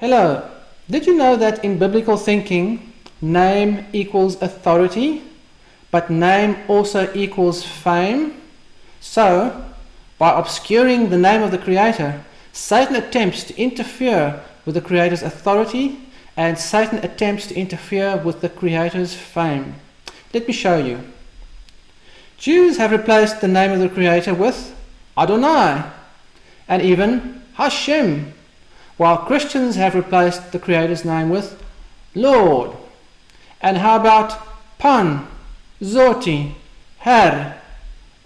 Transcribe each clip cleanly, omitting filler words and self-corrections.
Hello. Did you know that in biblical thinking, name equals authority, but name also equals fame? So, by obscuring the name of the Creator, Satan attempts to interfere with the Creator's authority, and Satan attempts to interfere with the Creator's fame. Let me show you. Jews have replaced the name of the Creator with Adonai, and even Hashem, while Christians have replaced the Creator's name with Lord. And how about Pan, Zoti, Her,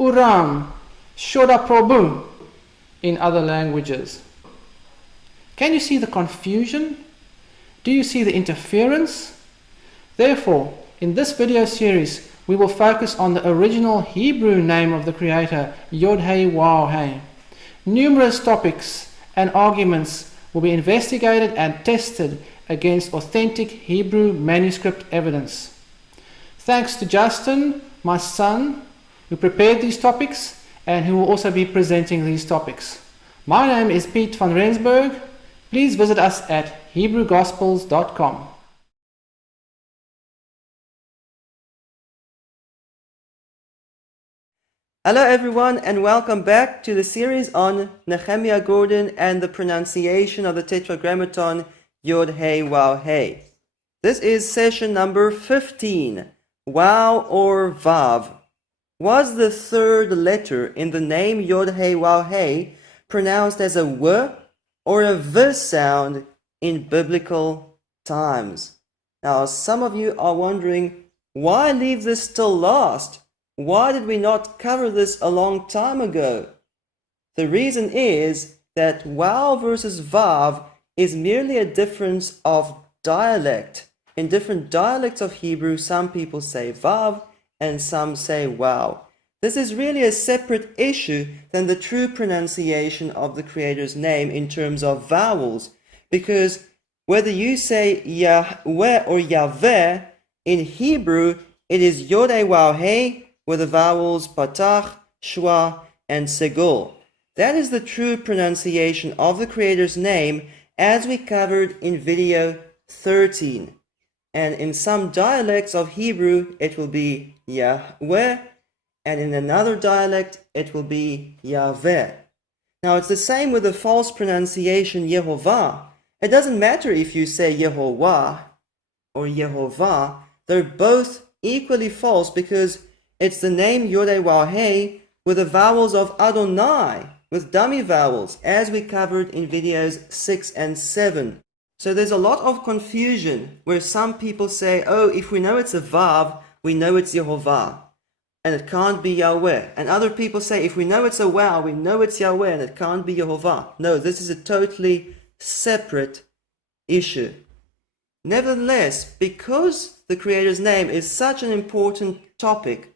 Uram, Shoda Prabhu in other languages? Can you see the confusion? Do you see the interference? Therefore, in this video series, we will focus on the original Hebrew name of the Creator, Yod-Heh-Waw-Heh. Numerous topics and arguments will be investigated and tested against authentic Hebrew manuscript evidence. Thanks to Justin, my son, who prepared these topics and who will also be presenting these topics. My name is Piet van Rensburg. Please visit us at HebrewGospels.com. Hello everyone, and welcome back to the series on Nehemiah Gordon and the pronunciation of the Tetragrammaton Yod-Heh-Waw-Heh. This is session number 15. Waw or Vav. Was the third letter in the name Yod-Heh-Waw-Heh pronounced as a W or a V sound in biblical times? Now, some of you are wondering, why leave this till last? Why did we not cover this a long time ago? The reason is that Waw versus Vav is merely a difference of dialect. In different dialects of Hebrew, some people say Vav and some say Waw. This is really a separate issue than the true pronunciation of the Creator's name in terms of vowels, because whether you say Yahweh or Yahweh, in Hebrew it is Yod-Heh-Waw-Heh with the vowels Patach, Shwa, and Segul. That is the true pronunciation of the Creator's name as we covered in video 13. And in some dialects of Hebrew, it will be Yahweh, and in another dialect, it will be Yahweh. Now, it's the same with the false pronunciation Yehovah. It doesn't matter if you say Yehovah or Yehovah, they're both equally false because it's the name Yod-Heh-Waw-Heh with the vowels of Adonai, with dummy vowels, as we covered in videos 6 and 7. So there's a lot of confusion where some people say, oh, if we know it's a Vav, we know it's Yehovah, and it can't be Yahweh. And other people say, if we know it's a Waw, we know it's Yahweh, and it can't be Yehovah. No, this is a totally separate issue. Nevertheless, because the Creator's name is such an important topic,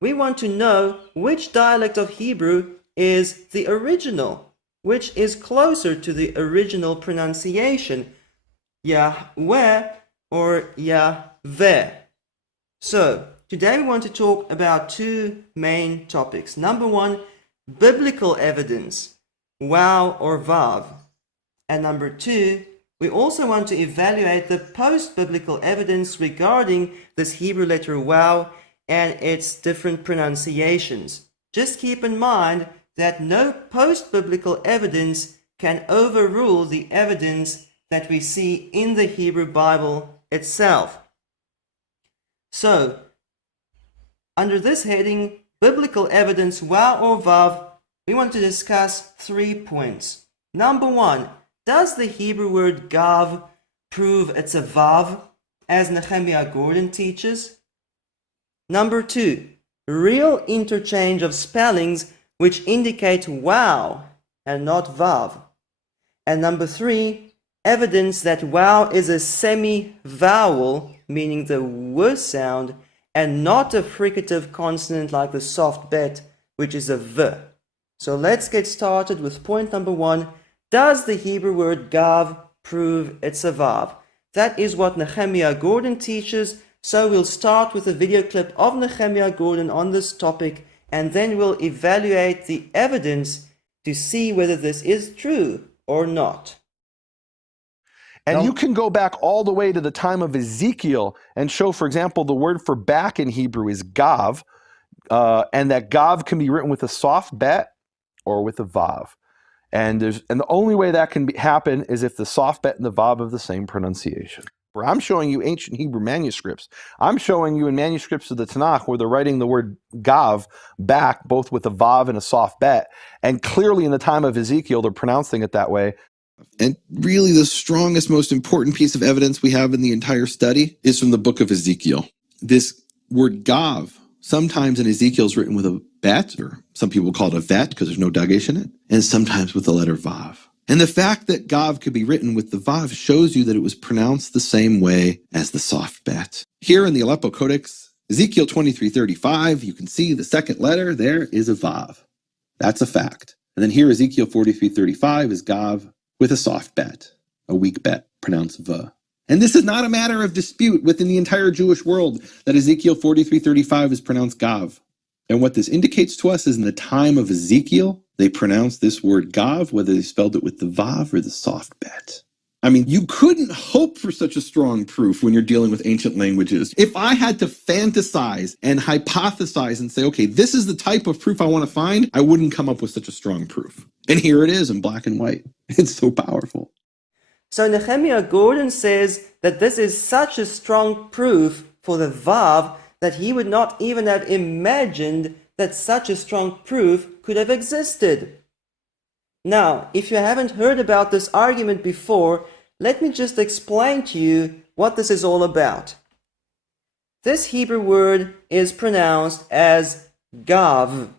we want to know which dialect of Hebrew is the original, which is closer to the original pronunciation, Yahweh or Yahweh. So, today we want to talk about two main topics. Number one, biblical evidence, Waw or Vav. And number two, we also want to evaluate the post-biblical evidence regarding this Hebrew letter Waw and its different pronunciations. Just keep in mind that no post-biblical evidence can overrule the evidence that we see in the Hebrew Bible itself. So, under this heading, biblical evidence, Waw or Vav, we want to discuss 3 points. Number one, does the Hebrew word Gav prove it's a Vav, as Nehemiah Gordon teaches? Number two, real interchange of spellings which indicate Waw and not Vav. And number three, evidence that Waw is a semi-vowel, meaning the W sound, and not a fricative consonant like the soft bet, which is a V. So let's get started with point number one. Does the Hebrew word Gav prove it's a Vav? That is what Nehemiah Gordon teaches. So we'll start with a video clip of Nehemiah Gordon on this topic, and then we'll evaluate the evidence to see whether this is true or not. And you can go back all the way to the time of Ezekiel and show, for example, the word for back in Hebrew is gav, and that gav can be written with a soft bet or with a vav. And the only way that can happen is if the soft bet and the vav have the same pronunciation. Where I'm showing you ancient Hebrew manuscripts. I'm showing you in manuscripts of the Tanakh where they're writing the word gav back, both with a vav and a soft bet. And clearly in the time of Ezekiel, they're pronouncing it that way. And really the strongest, most important piece of evidence we have in the entire study is from the book of Ezekiel. This word gav, sometimes in Ezekiel is written with a bet, or some people call it a vet because there's no dagesh in it, and sometimes with the letter vav. And the fact that gav could be written with the vav shows you that it was pronounced the same way as the soft bet. Here in the Aleppo Codex, Ezekiel 23:35, you can see the second letter there is a vav. That's a fact. And then here Ezekiel 43:35 is gav with a soft bet, a weak bet, pronounced v. And this is not a matter of dispute within the entire Jewish world that Ezekiel 43:35 is pronounced gav. And what this indicates to us is in the time of Ezekiel, they pronounced this word gav, whether they spelled it with the vav or the soft bet. I mean, you couldn't hope for such a strong proof when you're dealing with ancient languages. If I had to fantasize and hypothesize and say, okay, this is the type of proof I want to find, I wouldn't come up with such a strong proof. And here it is in black and white. It's so powerful. So Nehemiah Gordon says that this is such a strong proof for the vav that he would not even have imagined that such a strong proof could have existed. Now, if you haven't heard about this argument before, let me just explain to you what this is all about. This Hebrew word is pronounced as gav.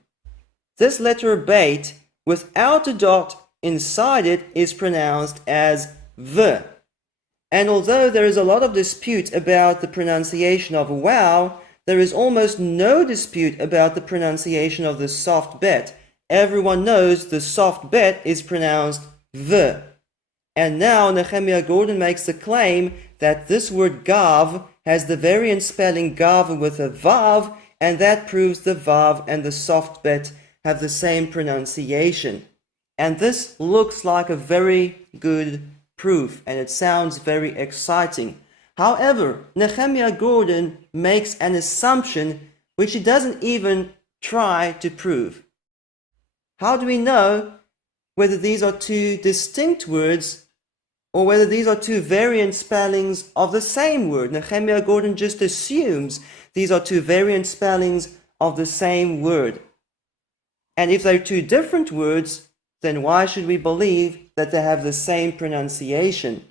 This letter beit, without a dot inside it, is pronounced as v. And although there is a lot of dispute about the pronunciation of waw, there is almost no dispute about the pronunciation of the soft bet. Everyone knows the soft bet is pronounced v. And now Nehemiah Gordon makes the claim that this word gav has the variant spelling gav with a vav, and that proves the vav and the soft bet have the same pronunciation. And this looks like a very good proof, and it sounds very exciting. However, Nehemiah Gordon makes an assumption which he doesn't even try to prove. How do we know whether these are two distinct words or whether these are two variant spellings of the same word? Nehemiah Gordon just assumes these are two variant spellings of the same word. And if they're two different words, then why should we believe that they have the same pronunciation?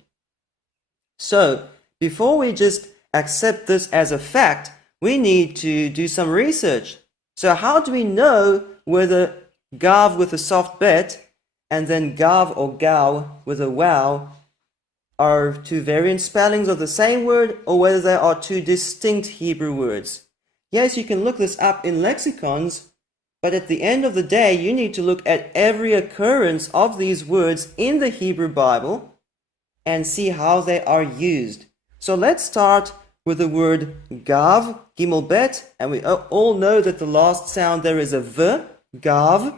So, before we just accept this as a fact, we need to do some research. So how do we know whether gav with a soft bet and then gav or gau with a wow are two variant spellings of the same word, or whether they are two distinct Hebrew words? Yes, you can look this up in lexicons, but at the end of the day, you need to look at every occurrence of these words in the Hebrew Bible and see how they are used. So let's start with the word gav, gimel bet, and we all know that the last sound there is a v, gav.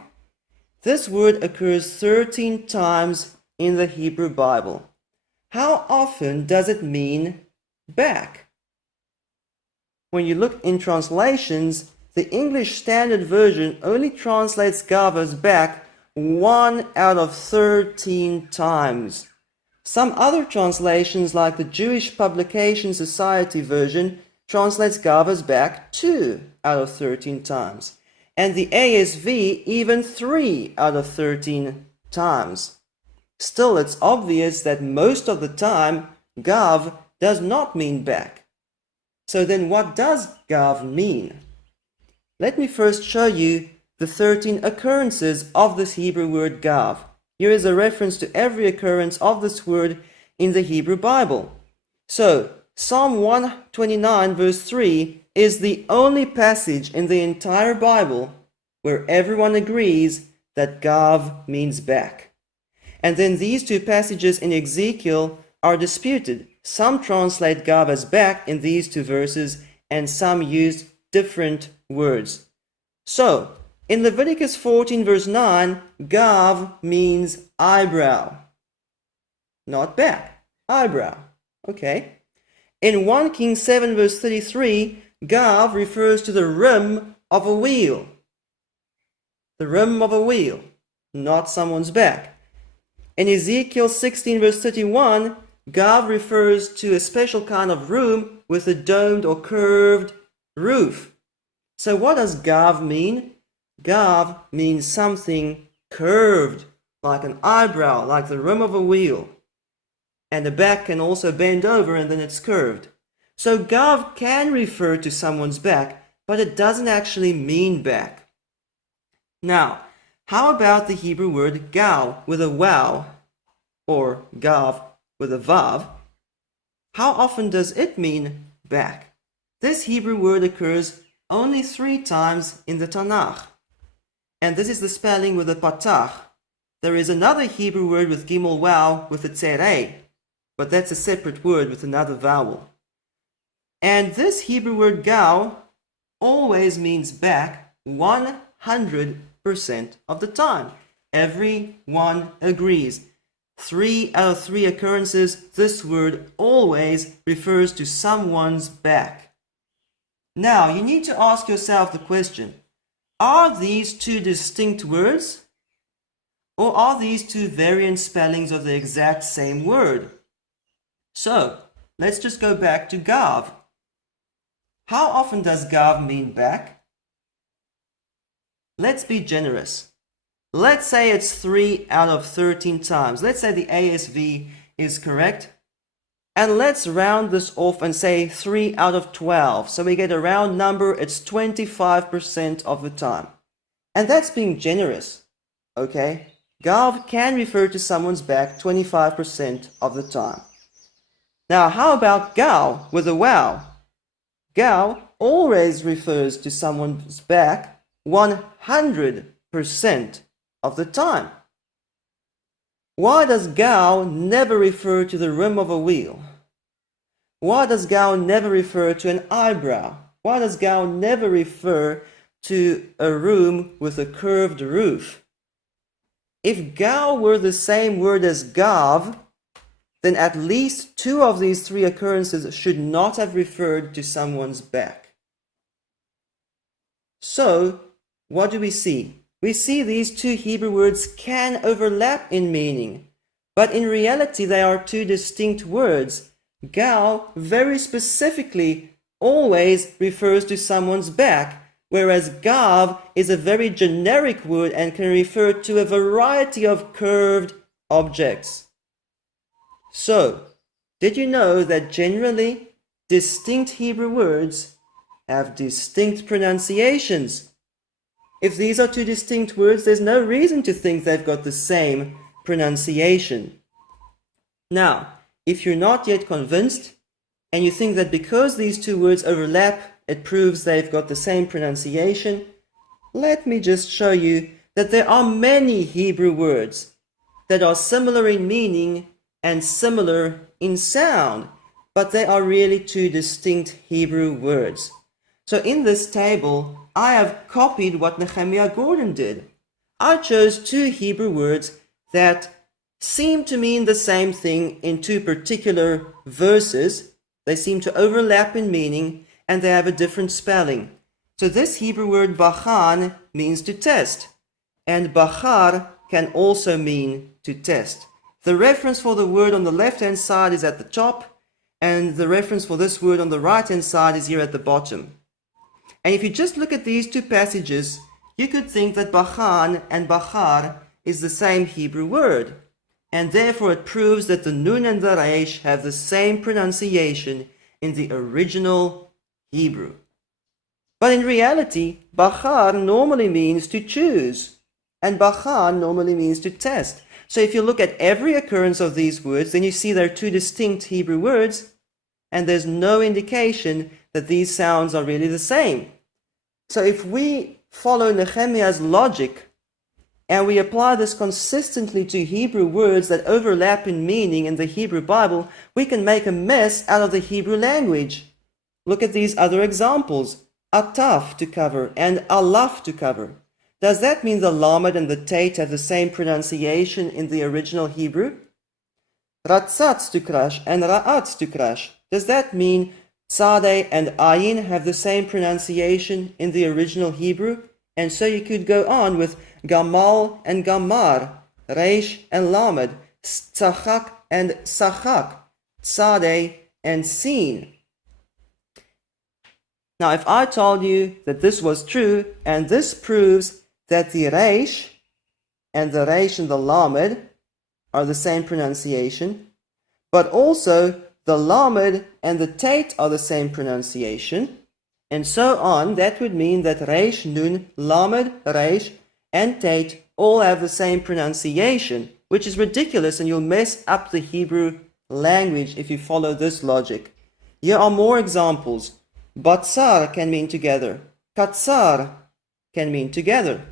This word occurs 13 times in the Hebrew Bible. How often does it mean back? When you look in translations, the English Standard Version only translates gav as back 1 out of 13 times. Some other translations, like the Jewish Publication Society version, translates gav as back 2 out of 13 times. And the ASV even 3 out of 13 times. Still, it's obvious that most of the time, gav does not mean back. So then what does gav mean? Let me first show you the 13 occurrences of this Hebrew word gav. Here is a reference to every occurrence of this word in the Hebrew Bible. So, Psalm 129 verse 3 is the only passage in the entire Bible where everyone agrees that gav means back. And then these two passages in Ezekiel are disputed. Some translate gav as back in these two verses, and some use different words. So, in Leviticus 14 verse 9, gav means eyebrow, not back, eyebrow. Okay. In 1 Kings 7 verse 33, Gav refers to the rim of a wheel. The rim of a wheel, not someone's back. In Ezekiel 16 verse 31, Gav refers to a special kind of room with a domed or curved roof. So what does Gav mean? Gav means something curved, like an eyebrow, like the rim of a wheel. And the back can also bend over and then it's curved. So Gav can refer to someone's back, but it doesn't actually mean back. Now, how about the Hebrew word gal with a waw, or gav with a vav? How often does it mean back? This Hebrew word occurs only 3 times in the Tanakh. And this is the spelling with a patach. There is another Hebrew word with gimel waw with a tzereh, but that's a separate word with another vowel. And this Hebrew word gal always means back 100% of the time. Everyone agrees. 3 out of 3 occurrences, this word always refers to someone's back. Now, you need to ask yourself the question, are these 2 distinct words? Or are these 2 variant spellings of the exact same word? So, let's just go back to Gav. How often does Gav mean back? Let's be generous. Let's say it's 3 out of 13 times. Let's say the ASV is correct. And let's round this off and say 3 out of 12. So we get a round number, it's 25% of the time. And that's being generous, okay? Gav can refer to someone's back 25% of the time. Now, how about gal with a waw? Gal always refers to someone's back 100% of the time. Why does gal never refer to the rim of a wheel? Why does gal never refer to an eyebrow? Why does gal never refer to a room with a curved roof? If gal were the same word as gav, then at least 2 of these 3 occurrences should not have referred to someone's back. So, what do we see? We see these 2 Hebrew words can overlap in meaning, but in reality they are 2 distinct words. Gal very specifically always refers to someone's back, whereas gav is a very generic word and can refer to a variety of curved objects. So, did you know that generally distinct Hebrew words have distinct pronunciations? If these are 2 distinct words, there's no reason to think they've got the same pronunciation. Now, if you're not yet convinced, and you think that because these 2 words overlap, it proves they've got the same pronunciation, let me just show you that there are many Hebrew words that are similar in meaning and similar in sound, but they are really 2 distinct Hebrew words. So in this table, I have copied what Nehemiah Gordon did. I chose 2 Hebrew words that seem to mean the same thing in 2 particular verses. They seem to overlap in meaning and they have a different spelling. So this Hebrew word bachan means to test, and bachar can also mean to test. The reference for the word on the left-hand side is at the top, and the reference for this word on the right-hand side is here at the bottom. And if you just look at these 2 passages, you could think that bachan and bachar is the same Hebrew word, and therefore it proves that the nun and the resh have the same pronunciation in the original Hebrew. But in reality, bachar normally means to choose, and bachan normally means to test. So if you look at every occurrence of these words, then you see they're 2 distinct Hebrew words, and there's no indication that these sounds are really the same. So if we follow Nehemiah's logic, and we apply this consistently to Hebrew words that overlap in meaning in the Hebrew Bible, we can make a mess out of the Hebrew language. Look at these other examples. Ataf to cover and alaf to cover. Does that mean the lamed and the tate have the same pronunciation in the original Hebrew? Ratzatz to crash and ra'atz to crash. Does that mean tzadeh and ayin have the same pronunciation in the original Hebrew? And so you could go on with gamal and gamar, reish and lamed, tzachak and sachak, tzadeh and sin. Now, if I told you that this was true, and this proves that the reish and the lamed are the same pronunciation, but also the lamed and the tate are the same pronunciation, and so on, that would mean that reish, nun, lamed, reish, and tate all have the same pronunciation, which is ridiculous, and you'll mess up the Hebrew language if you follow this logic. Here are more examples. Batsar can mean together. Katsar can mean together.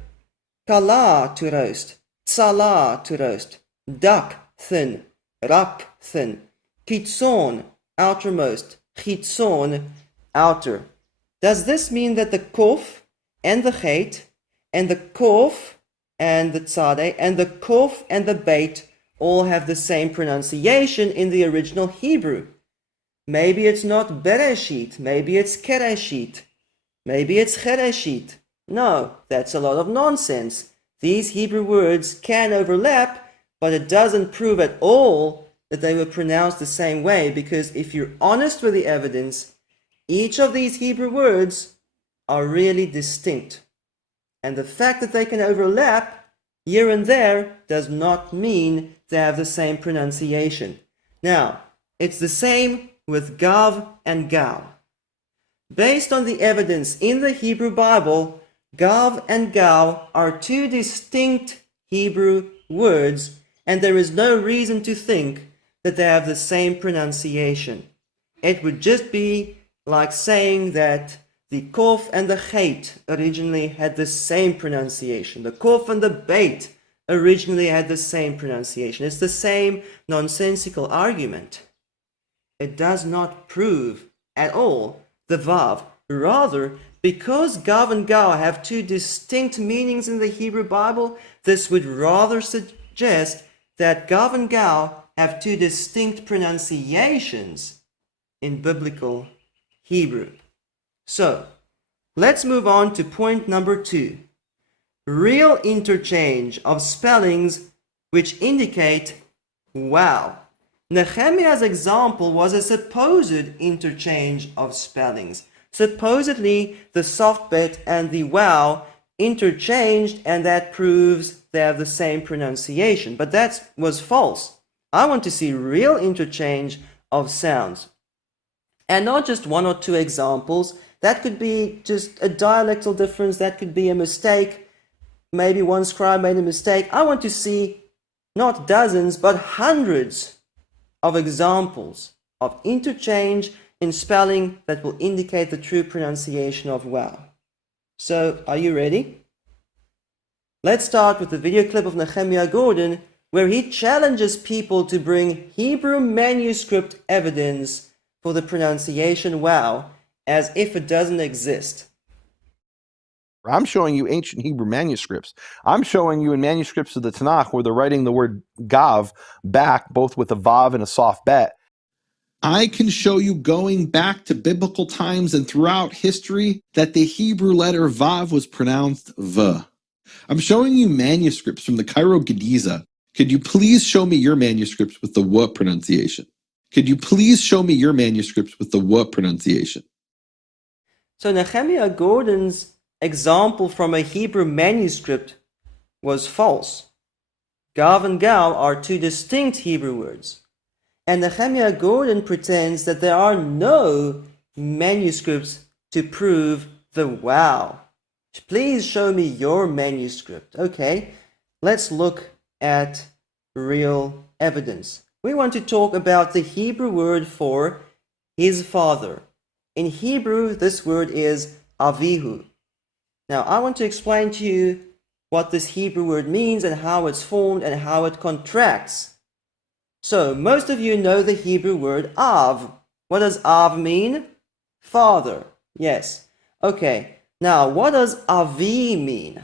Kala, to roast. Tsala, to roast. Dak, thin. Rak, thin. Chitzon, outermost. Chitzon, outer. Does this mean that the kof and the chet and the kof and the tzadeh and the kof and the beit all have the same pronunciation in the original Hebrew? Maybe it's not Bereshit, maybe it's Kereshit, maybe it's Chereshit. No, that's a lot of nonsense. These Hebrew words can overlap, but it doesn't prove at all that they were pronounced the same way, because if you're honest with the evidence, each of these Hebrew words are really distinct. And the fact that they can overlap here and there does not mean they have the same pronunciation. Now, it's the same with Gav and Gal. Based on the evidence in the Hebrew Bible, Gav and Gal are two distinct Hebrew words, and there is no reason to think that they have the same pronunciation. It would just be like saying that the kof and the chet originally had the same pronunciation. The kof and the beit originally had the same pronunciation. It's the same nonsensical argument. It does not prove at all the vav. Rather, because Gav and Gal have two distinct meanings in the Hebrew Bible, this would rather suggest that Gav and Gal have two distinct pronunciations in biblical Hebrew. So, let's move on to point number 2. Real interchange of spellings which indicate wow. Nehemiah's example was a supposed interchange of spellings. Supposedly, the soft bet and the wow interchanged, and that proves they have the same pronunciation. But that was false. I want to see real interchange of sounds. And not just one or two examples. That could be just a dialectal difference. That could be a mistake. Maybe one scribe made a mistake. I want to see not dozens, but hundreds of examples of interchange in spelling that will indicate the true pronunciation of wow. So, are you ready? Let's start with the video clip of Nehemiah Gordon, where he challenges people to bring Hebrew manuscript evidence for the pronunciation wow, as if it doesn't exist. I'm showing you ancient Hebrew manuscripts. I'm showing you in manuscripts of the Tanakh where they're writing the word gav back both with a vav and a soft bet. I can show you going back to biblical times and throughout history that the Hebrew letter Vav was pronounced V. I'm showing you manuscripts from the Cairo Gediza. Could you please show me your manuscripts with the W pronunciation? Could you please show me your manuscripts with the W pronunciation? So Nehemiah Gordon's example from a Hebrew manuscript was false. Gav and Gal are two distinct Hebrew words. And Nehemiah Gordon pretends that there are no manuscripts to prove the wow. Please show me your manuscript. Okay, let's look at real evidence. We want to talk about the Hebrew word for his father. In Hebrew, this word is avihu. Now, I want to explain to you what this Hebrew word means and how it's formed and how it contracts. So, most of you know the Hebrew word av. What does av mean? Father. Yes. Okay. Now, what does avi mean?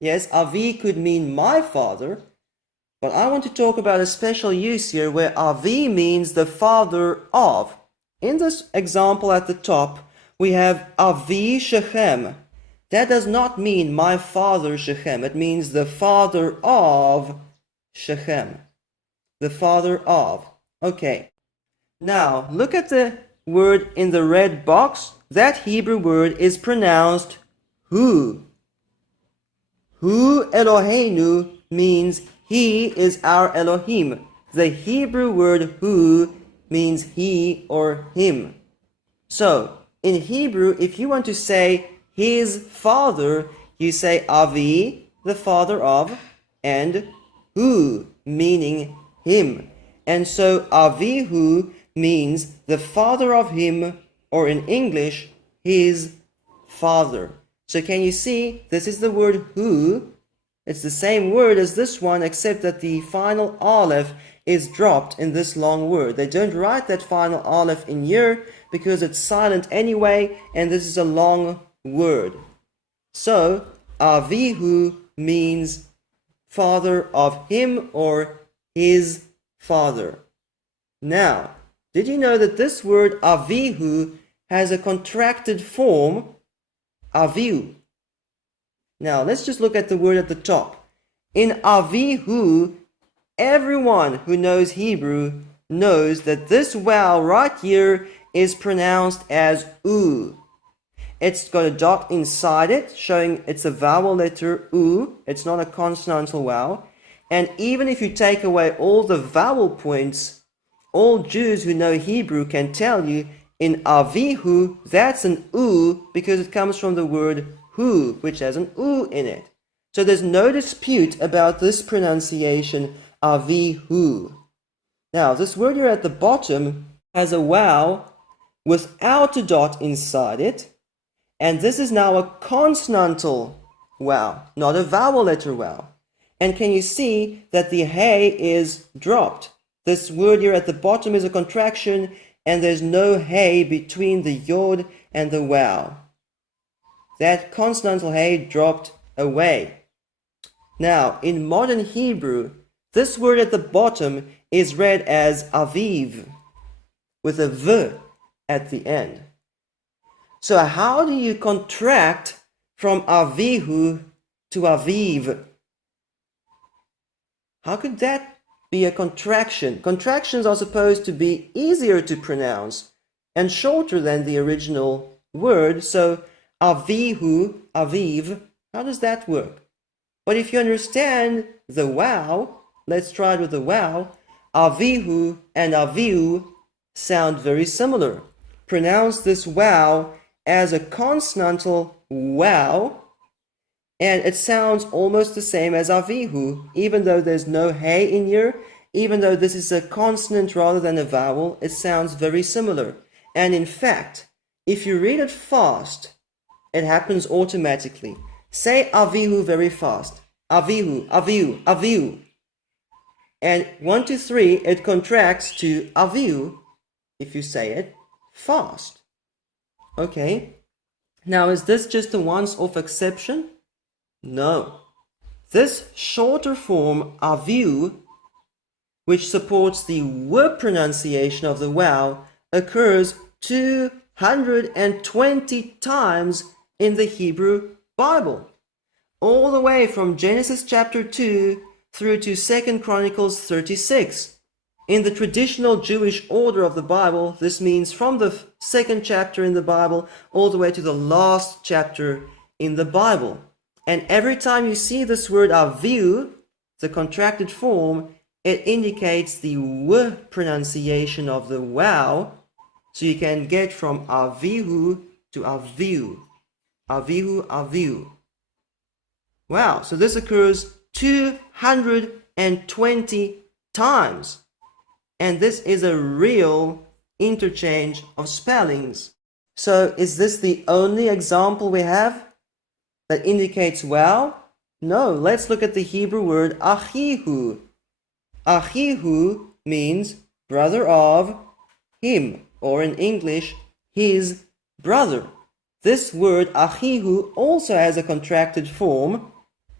Yes, avi could mean my father, But I want to talk about a special use here where Avi means the father of. In this example at the top, we have Avi Shechem. That does not mean my father Shechem. It means the father of Shechem. The father of. Okay. Now, look at the word in the red box. That Hebrew word is pronounced Hu. Hu Eloheinu means he is our Elohim. The Hebrew word Hu means he or him. So, in Hebrew, if you want to say his father, you say Avi, the father of, and Hu, meaning him. And so Avihu means the father of him, or in English, his father. So can you see, this is the word Hu. It's the same word as this one, except that the final aleph is dropped in this long word. They don't write that final aleph in here because it's silent anyway, and this is a long word. So Avihu means father of him or his father. Now, did you know that this word Avihu has a contracted form, Avihu? Now, let's just look at the word at the top. In Avihu, everyone who knows Hebrew knows that this vowel right here is pronounced as U. It's got a dot inside it, showing it's a vowel letter U. It's not a consonantal vowel. And even if you take away all the vowel points, all Jews who know Hebrew can tell you in Avihu, that's an U because it comes from the word Hu, which has an U in it. So there's no dispute about this pronunciation, Avihu. Now, this word here at the bottom has a vowel without a dot inside it, and this is now a consonantal vowel, not a vowel letter vowel. And can you see that the hey is dropped? This word here at the bottom is a contraction, and there's no hey between the yod and the vowel. That consonantal hey dropped away. Now, in modern Hebrew, this word at the bottom is read as aviv, with a v at the end. So how do you contract from avihu to aviv? How could that be a contraction? Contractions are supposed to be easier to pronounce and shorter than the original word. So avihu, aviv, how does that work? But if you understand the vowel, let's try it with the vowel. Avihu and avihu sound very similar. Pronounce this vowel as a consonantal vowel, and it sounds almost the same as avihu, even though there's no hey in here. Even though this is a consonant rather than a vowel, it sounds very similar. And in fact, if you read it fast, it happens automatically. Say avihu very fast. Avihu, avihu, avihu. And 1, 2, 3, it contracts to avihu if you say it fast. Okay. Now, is this just a once-off exception? No. This shorter form, avihu, which supports the w pronunciation of the vowel, occurs 220 times in the Hebrew Bible. All the way from Genesis chapter 2 through to 2 Chronicles 36. In the traditional Jewish order of the Bible, this means from the second chapter in the Bible all the way to the last chapter in the Bible. And every time you see this word avihu, the contracted form, it indicates the w pronunciation of the vowel. So you can get from avihu to avihu. Avihu, avihu. Wow, so this occurs 220 times. And this is a real interchange of spellings. So is this the only example we have that indicates vowel? No, let's look at the Hebrew word achihu. Achihu means brother of him, or in English, his brother. This word achihu also has a contracted form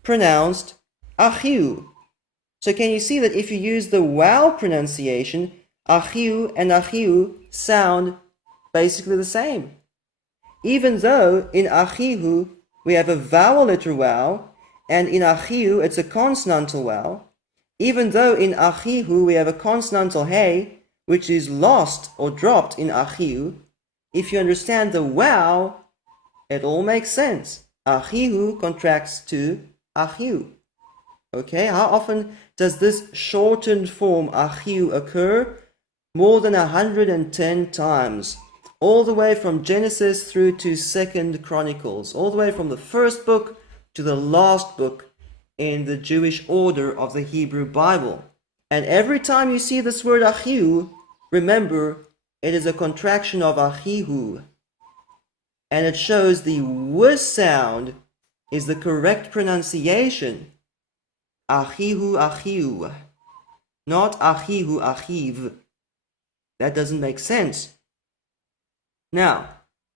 pronounced achiu. So can you see that if you use the wow pronunciation, achiu and achiu sound basically the same? Even though in achihu we have a vowel letter wow, and in achiu it's a consonantal wow, even though in achihu we have a consonantal hey, which is lost or dropped in achiu, if you understand the wow, it all makes sense. Achihu contracts to achiu. Okay, how often does this shortened form achiu occur? More than 110 times. All the way from Genesis through to 2nd Chronicles. All the way from the first book to the last book in the Jewish order of the Hebrew Bible. And every time you see this word achiu, remember, it is a contraction of achihu. And it shows the w sound is the correct pronunciation. Achihu achiu, not achihu achiv. That doesn't make sense. Now,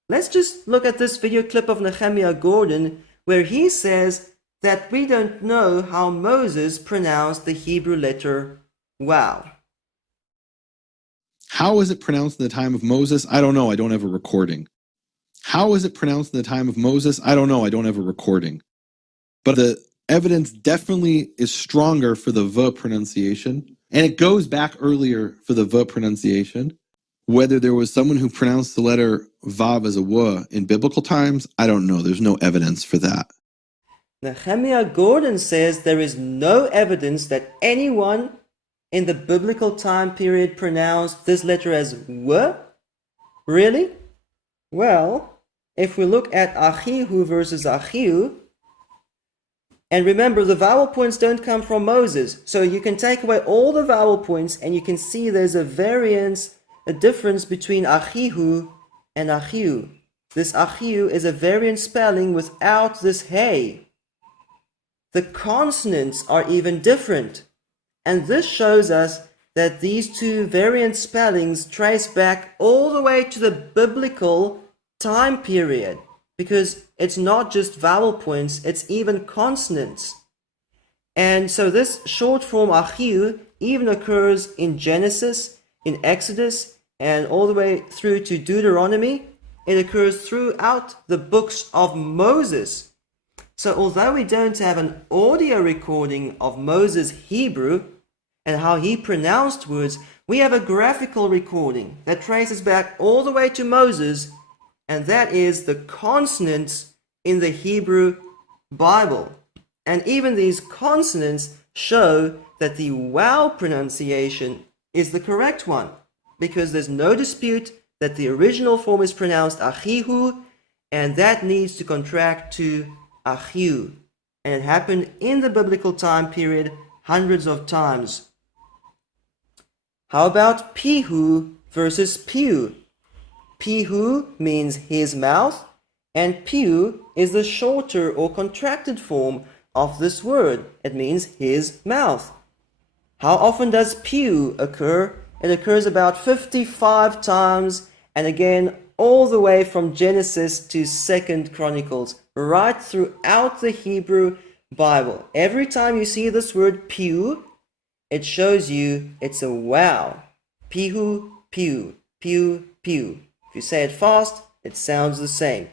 let's just look at this video clip of Nehemiah Gordon where he says that we don't know how Moses pronounced the Hebrew letter wow. How is it pronounced in the time of Moses? I don't know. I don't have a recording. How is it pronounced in the time of Moses? I don't know. I don't have a recording. But the evidence definitely is stronger for the V pronunciation. And it goes back earlier for the V pronunciation. Whether there was someone who pronounced the letter Vav as a W in biblical times, I don't know. There's no evidence for that. Nehemiah Gordon says there is no evidence that anyone in the biblical time period pronounced this letter as W? Really? Well, if we look at Achihu versus Achiu, and remember the vowel points don't come from Moses, so you can take away all the vowel points and you can see there's a variance, a difference between Achihu and Achiu. This Achiu is a variant spelling without this hey. The consonants are even different. And this shows us that these two variant spellings trace back all the way to the biblical time period, because it's not just vowel points, it's even consonants. And so this short form achiu even occurs in Genesis, in Exodus, and all the way through to Deuteronomy. It occurs throughout the books of Moses. So although we don't have an audio recording of Moses' Hebrew and how he pronounced words, we have a graphical recording that traces back all the way to Moses, and that is the consonants in the Hebrew Bible. And even these consonants show that the wow pronunciation is the correct one, because there's no dispute that the original form is pronounced achihu, and that needs to contract to achiu. And it happened in the biblical time period hundreds of times. How about pihu versus piu? Pihu means his mouth, and piu is the shorter or contracted form of this word. It means his mouth. How often does piu occur? It occurs about 55 times, and again all the way from Genesis to 2nd Chronicles, right throughout the Hebrew Bible. Every time you see this word piu, it shows you it's a wow. Pihu, piu, piu, piu. If you say it fast, it sounds the same.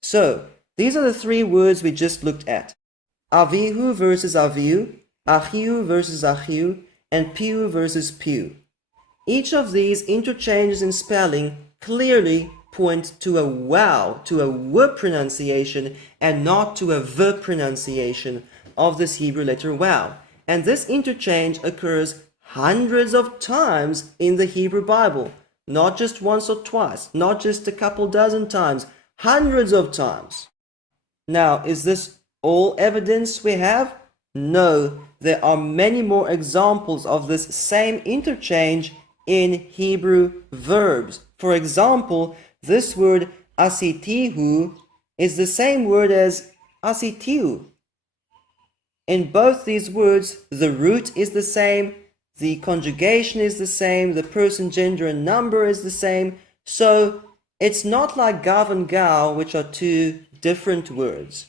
So, these are the three words we just looked at. Avihu versus aviu, achiu versus achiu, and piu versus piu. Each of these interchanges in spelling clearly point to a wow, to a w pronunciation, and not to a v pronunciation of this Hebrew letter wow. And this interchange occurs hundreds of times in the Hebrew Bible. Not just once or twice, not just a couple dozen times, hundreds of times. Now, is this all evidence we have? No, there are many more examples of this same interchange in Hebrew verbs. For example, this word asitihu is the same word as asitiu. In both these words, the root is the same, the conjugation is the same, the person, gender, and number is the same. So it's not like gav and gao, which are two different words.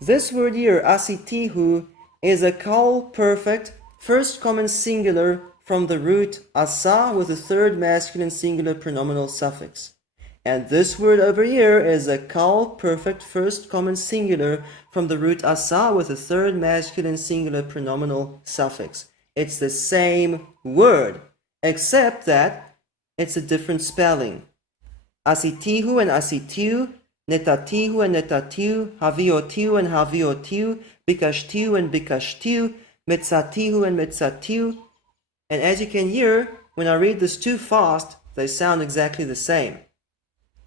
This word here, asitihu, is a Kal perfect first common singular from the root asa with a third masculine singular pronominal suffix. And this word over here is a Kal perfect first common singular from the root asa with a third masculine singular pronominal suffix. It's the same word, except that it's a different spelling. Asitihu and asitiu, netatihu and netatiu, haviotiu and haviotiu, bikashtiu and bikashtiu, metzatihu and metzatiu. And as you can hear, when I read this too fast, they sound exactly the same.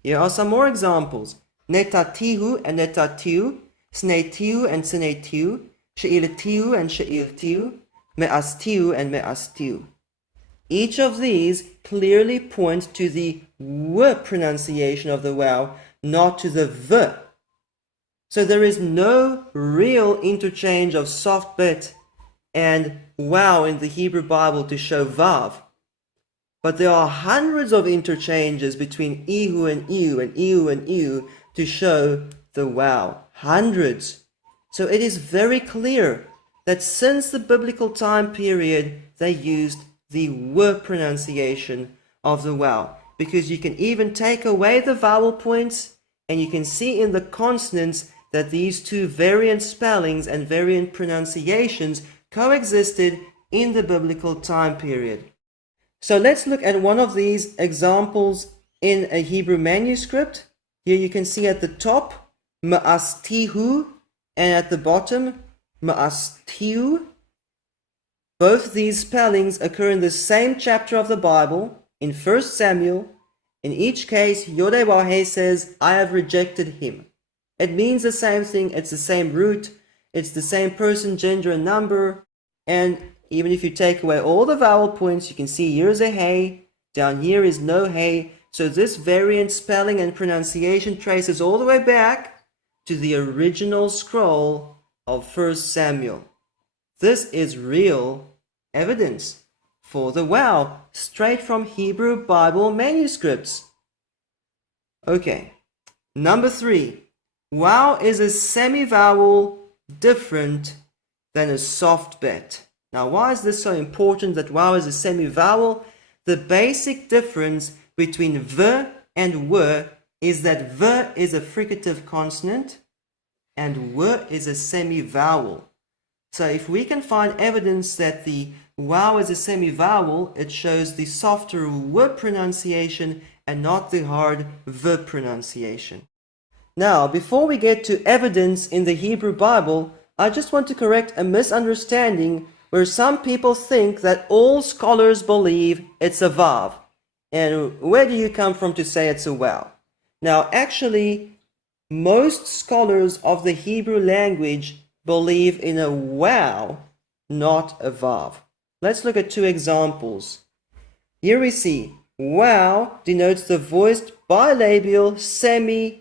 Here are some more examples. Netatihu and netatiu, snetiu and senetiu, she'iltiu and she'iltiu, me'astiu and me'astiu. Each of these clearly point to the w pronunciation of the vowel, not to the v. So there is no real interchange of soft bet and wow in the Hebrew Bible to show vav. But there are hundreds of interchanges between ihu and iu and iu and iu to show the wow. Hundreds. So it is very clear that since the biblical time period, they used the w pronunciation of the vowel, because you can even take away the vowel points and you can see in the consonants that these two variant spellings and variant pronunciations coexisted in the biblical time period. So let's look at one of these examples in a Hebrew manuscript. Here you can see at the top ma'astihu and at the bottom ma'astiu. Both these spellings occur in the same chapter of the Bible, in 1 Samuel. In each case, Yod-Heh-Waw-Heh says, I have rejected him. It means the same thing, it's the same root, it's the same person, gender, and number. And even if you take away all the vowel points, you can see here's a hey, down here is no hey. So this variant spelling and pronunciation traces all the way back to the original scroll of 1 Samuel. This is real evidence for the wow, straight from Hebrew Bible manuscripts. Okay, number 3. Wow is a semi-vowel different than a soft bet. Now, why is this so important that wow is a semi-vowel? The basic difference between v and w is that v is a fricative consonant and w is a semi-vowel. So if we can find evidence that the wow is a semi-vowel, it shows the softer w pronunciation and not the hard v pronunciation. Now, before we get to evidence in the Hebrew Bible, I just want to correct a misunderstanding where some people think that all scholars believe it's a vav. And where do you come from to say it's a wow? Now, actually, most scholars of the Hebrew language believe in a wow, not a vav. Let's look at 2 examples. Here we see wow denotes the voiced bilabial semi-vowel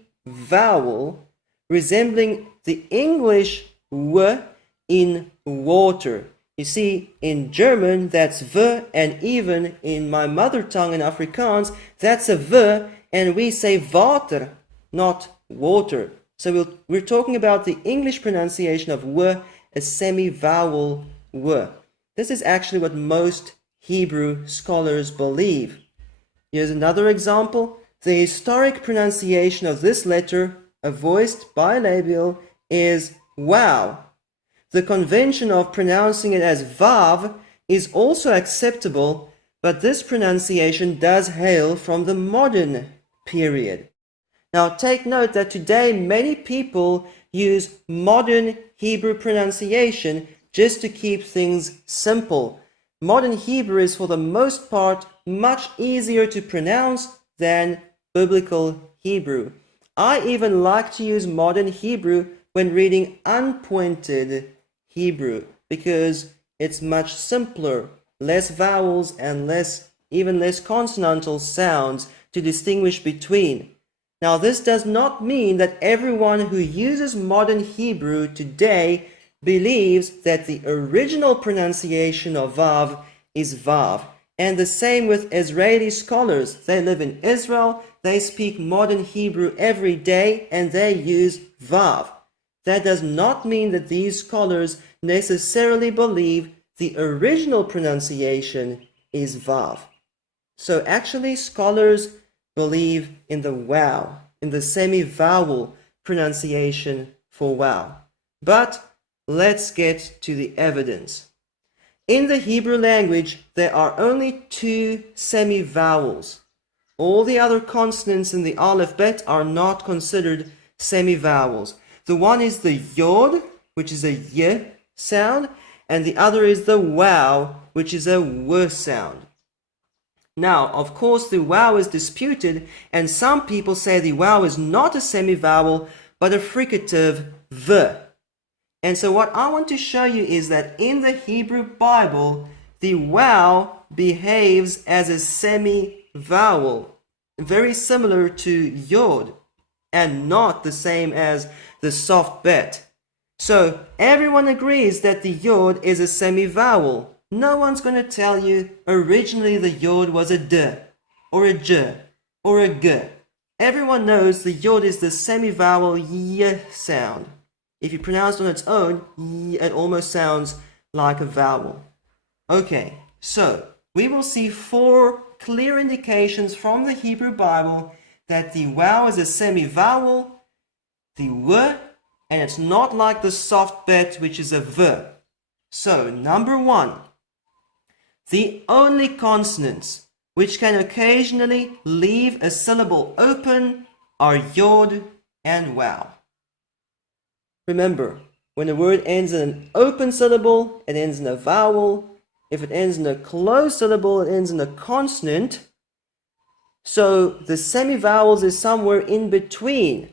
resembling the English w in water. You see, in German that's v, and even in my mother tongue in Afrikaans that's a v, and we say water, not water. So we're talking about the English pronunciation of w, a semi-vowel w. This is actually what most Hebrew scholars believe. Here's another example. The historic pronunciation of this letter, a voiced bilabial, is wow. The convention of pronouncing it as vav is also acceptable, but this pronunciation does hail from the modern period. Now take note that today many people use modern Hebrew pronunciation just to keep things simple. Modern Hebrew is for the most part much easier to pronounce than biblical Hebrew. I even like to use modern Hebrew when reading unpointed Hebrew because it's much simpler, less vowels and even less consonantal sounds to distinguish between. Now, this does not mean that everyone who uses modern Hebrew today believes that the original pronunciation of vav is vav. And the same with Israeli scholars. They live in Israel, they speak modern Hebrew every day, and they use vav. that does not mean that these scholars necessarily believe the original pronunciation is Vav. So actually scholars believe in the wow, in the semi-vowel pronunciation for wow. But let's get to the evidence. In the Hebrew language, there are only 2 semi-vowels. All the other consonants in the Aleph Bet are not considered semi-vowels. The one is the Yod, which is a Y sound, and the other is the Wow, which is a W sound. Now, of course, the Wow is disputed, and some people say the Wow is not a semi-vowel, but a fricative V. And so what I want to show you is that in the Hebrew Bible, the Wow behaves as a semi-vowel, very similar to Yod, and not the same as the soft bet. So everyone agrees that the Yod is a semi-vowel. No one's going to tell you originally the Yod was a D, or a J, or a G. Everyone knows the Yod is the semi-vowel Y sound. If you pronounce it on its own, it almost sounds like a vowel. Okay, so we will see 4 clear indications from the Hebrew Bible that the wow is a semi-vowel, the W, and it's not like the soft bet, which is a V. So, number 1, the only consonants which can occasionally leave a syllable open are Yod and Wow. Remember, when a word ends in an open syllable, it ends in a vowel. If it ends in a closed syllable, it ends in a consonant. So the semi-vowels is somewhere in between.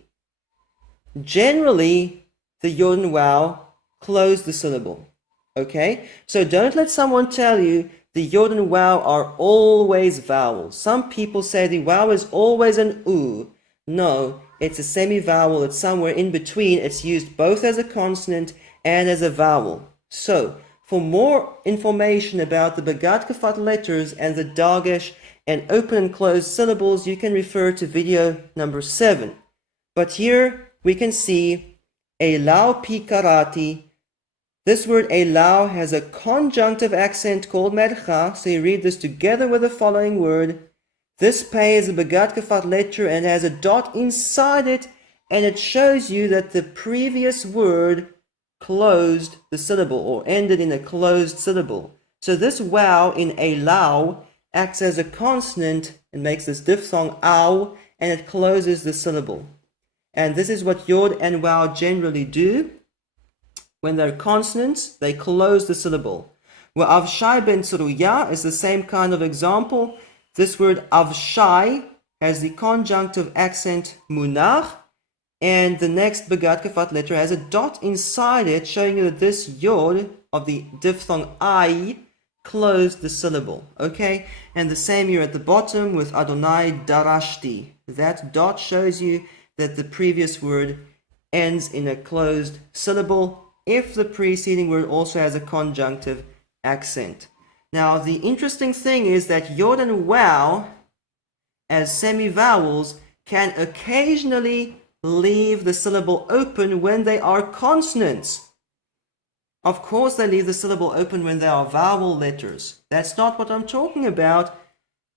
Generally, the Yod and Wow close the syllable. Okay? So don't let someone tell you the Yod and Wow are always vowels. Some people say the Wow is always an U. No, it's a semi-vowel. It's somewhere in between. It's used both as a consonant and as a vowel. So, for more information about the Begad Kafat letters and the Dagesh and open and closed syllables, you can refer to video number 7. But here we can see Elau pi karati. This word Elau has a conjunctive accent called Medcha, so you read this together with the following word. This pei is a Begad Kafat letter and has a dot inside it, and it shows you that the previous word closed the syllable or ended in a closed syllable. So this wow in Elau acts as a consonant and makes this diphthong ow, and it closes the syllable. And this is what Yod and Wow generally do. When they're consonants, they close the syllable. Where Avshai ben Tzuruya is the same kind of example. This word Avshai has the conjunctive accent munach, and the next Begad Kafat letter has a dot inside it, showing you that this Yod of the diphthong I closed the syllable. Okay? And the same here at the bottom with Adonai darashti. That dot shows you that the previous word ends in a closed syllable if the preceding word also has a conjunctive accent. Now, the interesting thing is that Yod and Wow, as semi-vowels, can occasionally leave the syllable open when they are consonants. Of course, they leave the syllable open when they are vowel letters. That's not what I'm talking about.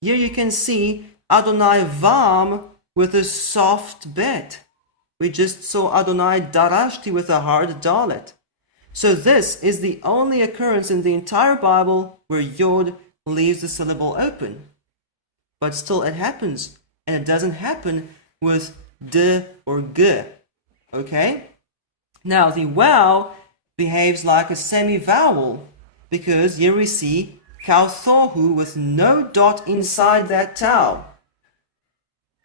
Here you can see Adonai Vam with a soft bet. We just saw Adonai Darashti with a hard dalet. So this is the only occurrence in the entire Bible where Yod leaves the syllable open. But still it happens, and it doesn't happen with D or G. Okay? Now the Wow behaves like a semi-vowel because here we see Kauthohu with no dot inside that tau.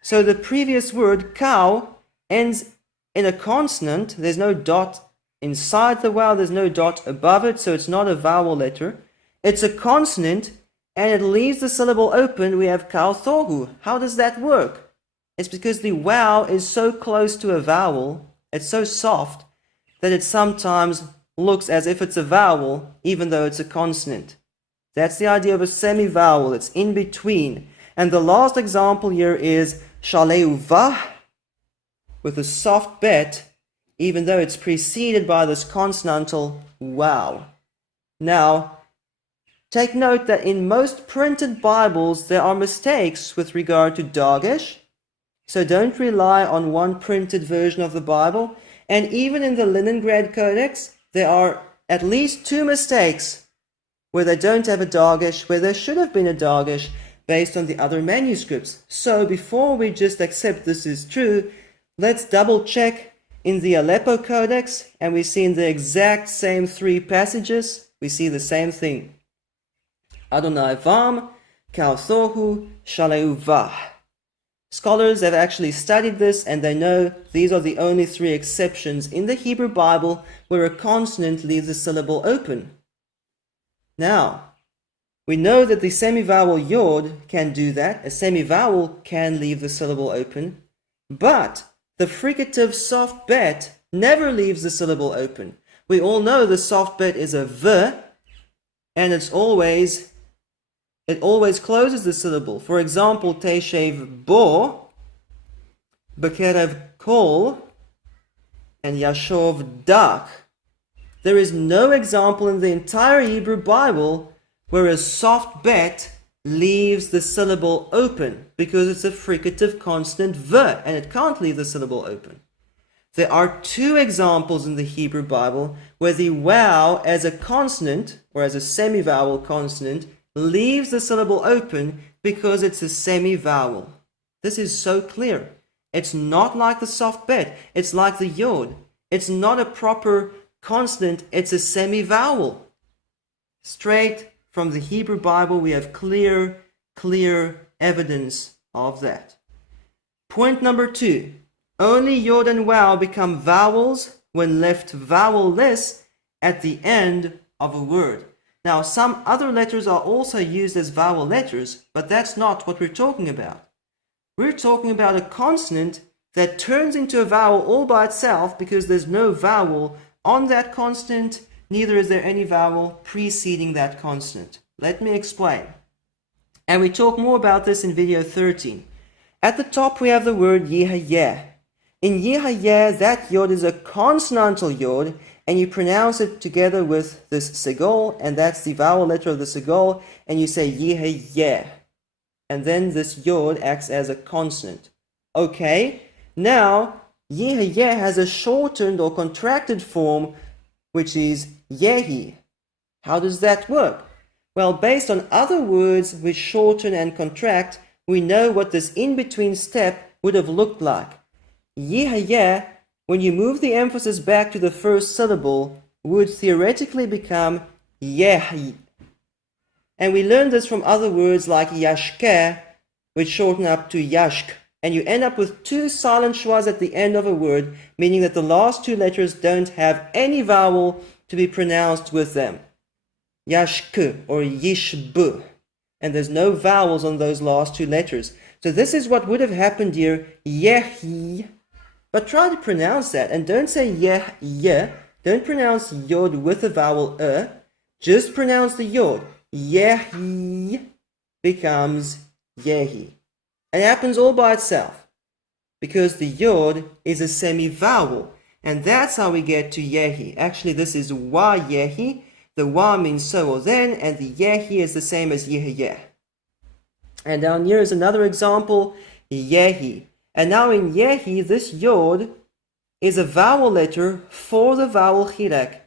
So the previous word cow ends in a consonant. There's no dot inside the wow, there's no dot above it, so it's not a vowel letter. It's a consonant, and it leaves the syllable open. We have Kauthohu. How does that work? It's because the wow is so close to a vowel, it's so soft, that it sometimes looks as if it's a vowel, even though it's a consonant. That's the idea of a semi-vowel. It's in between. And the last example here is Shaleu Vah with a soft bet, even though it's preceded by this consonantal wow. Now, take note that in most printed Bibles there are mistakes with regard to Dagesh, so don't rely on one printed version of the Bible. And even in the Leningrad Codex, there are at least 2 mistakes where they don't have a Dagesh, where there should have been a Dagesh based on the other manuscripts. So before we just accept this is true, let's double check in the Aleppo Codex, and we see in the exact same 3 passages, we see the same thing. Adonai Vam, Kauthohu, Shaleu Vah. Scholars have actually studied this, and they know these are the only 3 exceptions in the Hebrew Bible where a consonant leaves a syllable open. Now, we know that the semivowel yod can do that. A semivowel can leave the syllable open, but the fricative soft bet never leaves the syllable open. We all know the soft bet is a v, and it always closes the syllable. For example, teshev bo, bekerev kol, and yashov dak. There is no example in the entire Hebrew Bible where a soft bet leaves the syllable open, because it's a fricative consonant v, and it can't leave the syllable open. There are 2 examples in the Hebrew Bible where the wow as a consonant, or as a semivowel consonant, leaves the syllable open because it's a semivowel. This is so clear. It's not like the soft bet. It's like the yod. It's not a proper consonant. It's a semivowel. Straight from the Hebrew Bible, we have clear evidence of that. Point number 2. Only yod and wow become vowels when left vowelless at the end of a word. Now, some other letters are also used as vowel letters, but that's not what we're talking about. We're talking about a consonant that turns into a vowel all by itself because there's no vowel on that consonant, neither is there any vowel preceding that consonant. Let me explain. And we talk more about this in video 13. At the top we have the word Yehayeh. In Yehayeh, that yod is a consonantal yod, and you pronounce it together with this segol, and that's the vowel letter of the segol, and you say Yehayeh. And then this yod acts as a consonant. Okay, now Yehayeh has a shortened or contracted form, which is Yehi. How does that work? Well, based on other words which shorten and contract, we know what this in-between step would have looked like. Yehayeh, when you move the emphasis back to the first syllable, would theoretically become Yehi. And we learned this from other words like Yashkeh, which shorten up to Yashk. And you end up with 2 silent schwas at the end of a word, meaning that the last 2 letters don't have any vowel to be pronounced with them. Yashk or Yishb. And there's no vowels on those last 2 letters. So this is what would have happened here, Yehi. But try to pronounce that, and don't say Yeh. Don't pronounce yod with a vowel Just pronounce the yod. Yehi becomes Yehi. And it happens all by itself, because the yod is a semi-vowel, and that's how we get to Yehi. Actually, this is Wa Yehi. The Wa means so or then, and the Yehi is the same as Yehayeh. And down here is another example, Yehi. And now in Yehi, this yod is a vowel letter for the vowel chirek.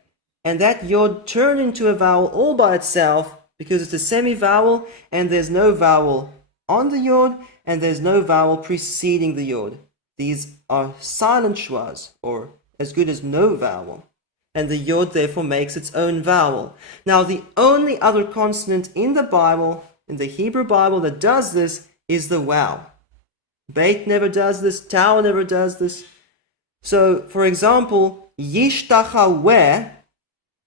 And that yod turned into a vowel all by itself because it's a semi-vowel, and there's no vowel on the yod, and there's no vowel preceding the yod. These are silent schwas, or as good as no vowel. And the yod therefore makes its own vowel. Now the only other consonant in the Bible, in the Hebrew Bible, that does this is the wow. Beit never does this, Tau never does this. So, for example, Yishtachaweh,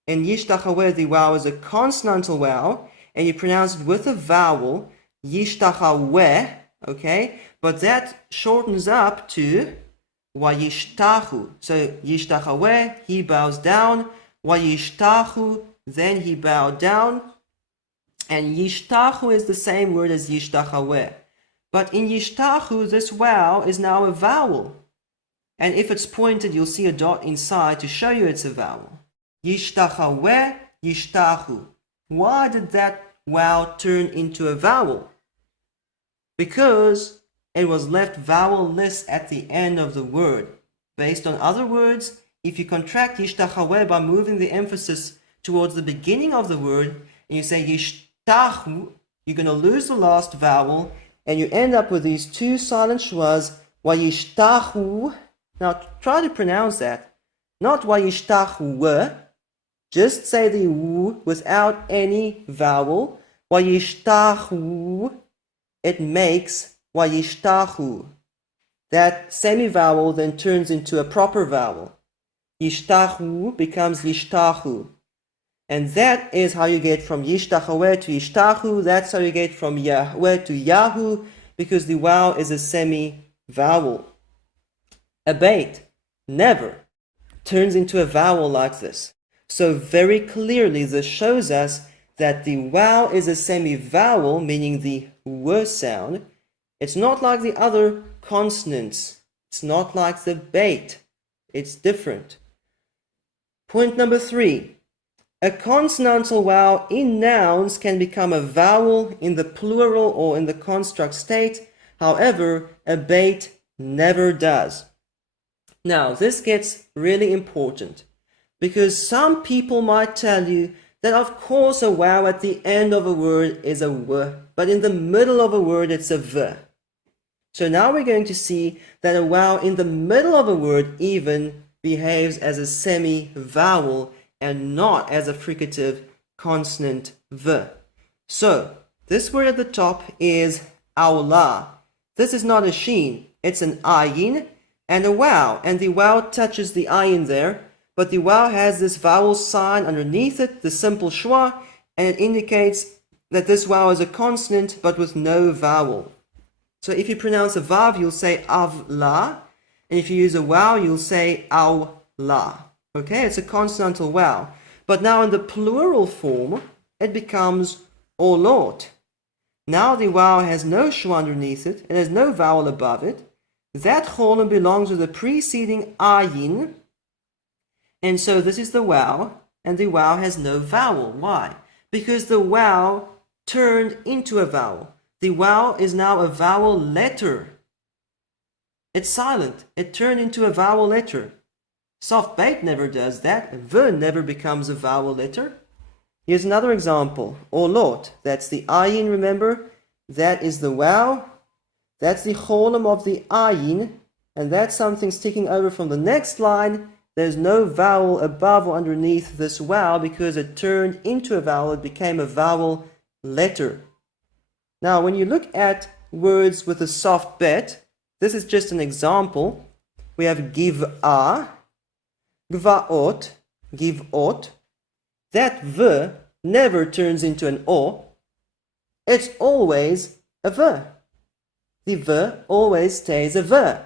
in Yishtachaweh the wow is a consonantal wow, and you pronounce it with a vowel, Yishtachaweh, okay? But that shortens up to Wayishtachu. So, Yishtachaweh, he bows down, Wayishtachu, then he bowed down, and Yishtachu is the same word as Yishtachaweh. But in Yishtachu, this wow is now a vowel. and if it's pointed, you'll see a dot inside to show you it's a vowel. Yishtachawe, yishtachu. Why did that vowel turn into a vowel? Because it was left vowel-less at the end of the word. Based on other words, if you contract yishtachawe by moving the emphasis towards the beginning of the word, and you say yishtachu, you're going to lose the last vowel, and you end up with these two silent schwas, wayishtachu. Now try to pronounce that. Not wayishtachu, just say the w without any vowel. Wayishtachu, it makes wayishtachu. That semi-vowel then turns into a proper vowel. Yishtachu becomes yishtachu. And that is how you get from yishtachawe to yishtachu. That's how you get from Yahweh to Yahu, because the vowel is a semi-vowel. Abate never turns into a vowel like this. So very clearly this shows us that the vowel is a semi-vowel, meaning the w sound. It's not like the other consonants. It's not like the bait. It's different. Point number 3. A consonantal vowel in nouns can become a vowel in the plural or in the construct state. However, a bait never does. Now, this gets really important because some people might tell you that of course a vowel at the end of a word is a w, but in the middle of a word it's a v. So now we're going to see that a vowel in the middle of a word even behaves as a semi-vowel and not as a fricative consonant v. So, this word at the top is awla. This is not a sheen, it's an ayin and a vowel, and the vowel touches the ayin there, but the vowel has this vowel sign underneath it, the simple schwa, and it indicates that this vowel is a consonant but with no vowel. So if you pronounce a vav, you'll say avla, and if you use a vowel, you'll say awla. Okay, it's a consonantal vowel. But now in the plural form, it becomes olot. Now the vowel has no schwa underneath it, it has no vowel above it. That cholim belongs to the preceding ayin, and so this is the vowel, and the vowel has no vowel. Why? Because the vowel turned into a vowel. The vowel is now a vowel letter. It's silent. It turned into a vowel letter. Soft bait never does that. V never becomes a vowel letter. Here's another example. Olot. That's the ayin, remember? That is the vowel. That's the cholim of the ayin. And that's something sticking over from the next line. There's no vowel above or underneath this vowel because it turned into a vowel. It became a vowel letter. Now, when you look at words with a soft bet, this is just an example. We have giv'ah, gva'ot, giv'ot. That v never turns into an o. It's always a v. The v always stays a v.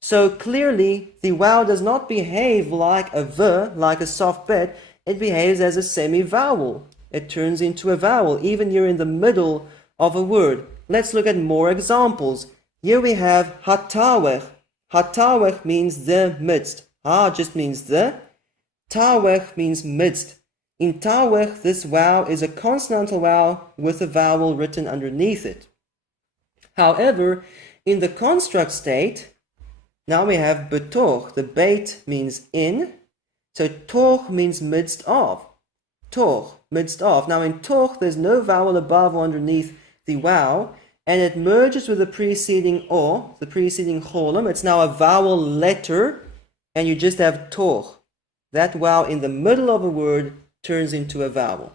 So clearly, the vowel does not behave like a v, like a soft bet. It behaves as a semi-vowel. It turns into a vowel, even you're in the middle of a word. Let's look at more examples. Here we have hatawech. Hatawech means the midst. Ha just means the. Tawech means midst. In tawech, this vowel is a consonantal vowel with a vowel written underneath it. However, in the construct state, now we have betoch. The beit means in. So toch means midst of. Toch, midst of. Now in toch, there's no vowel above or underneath the vowel, and it merges with the preceding o, the preceding cholim. It's now a vowel letter, and you just have toch. That vowel in the middle of a word turns into a vowel.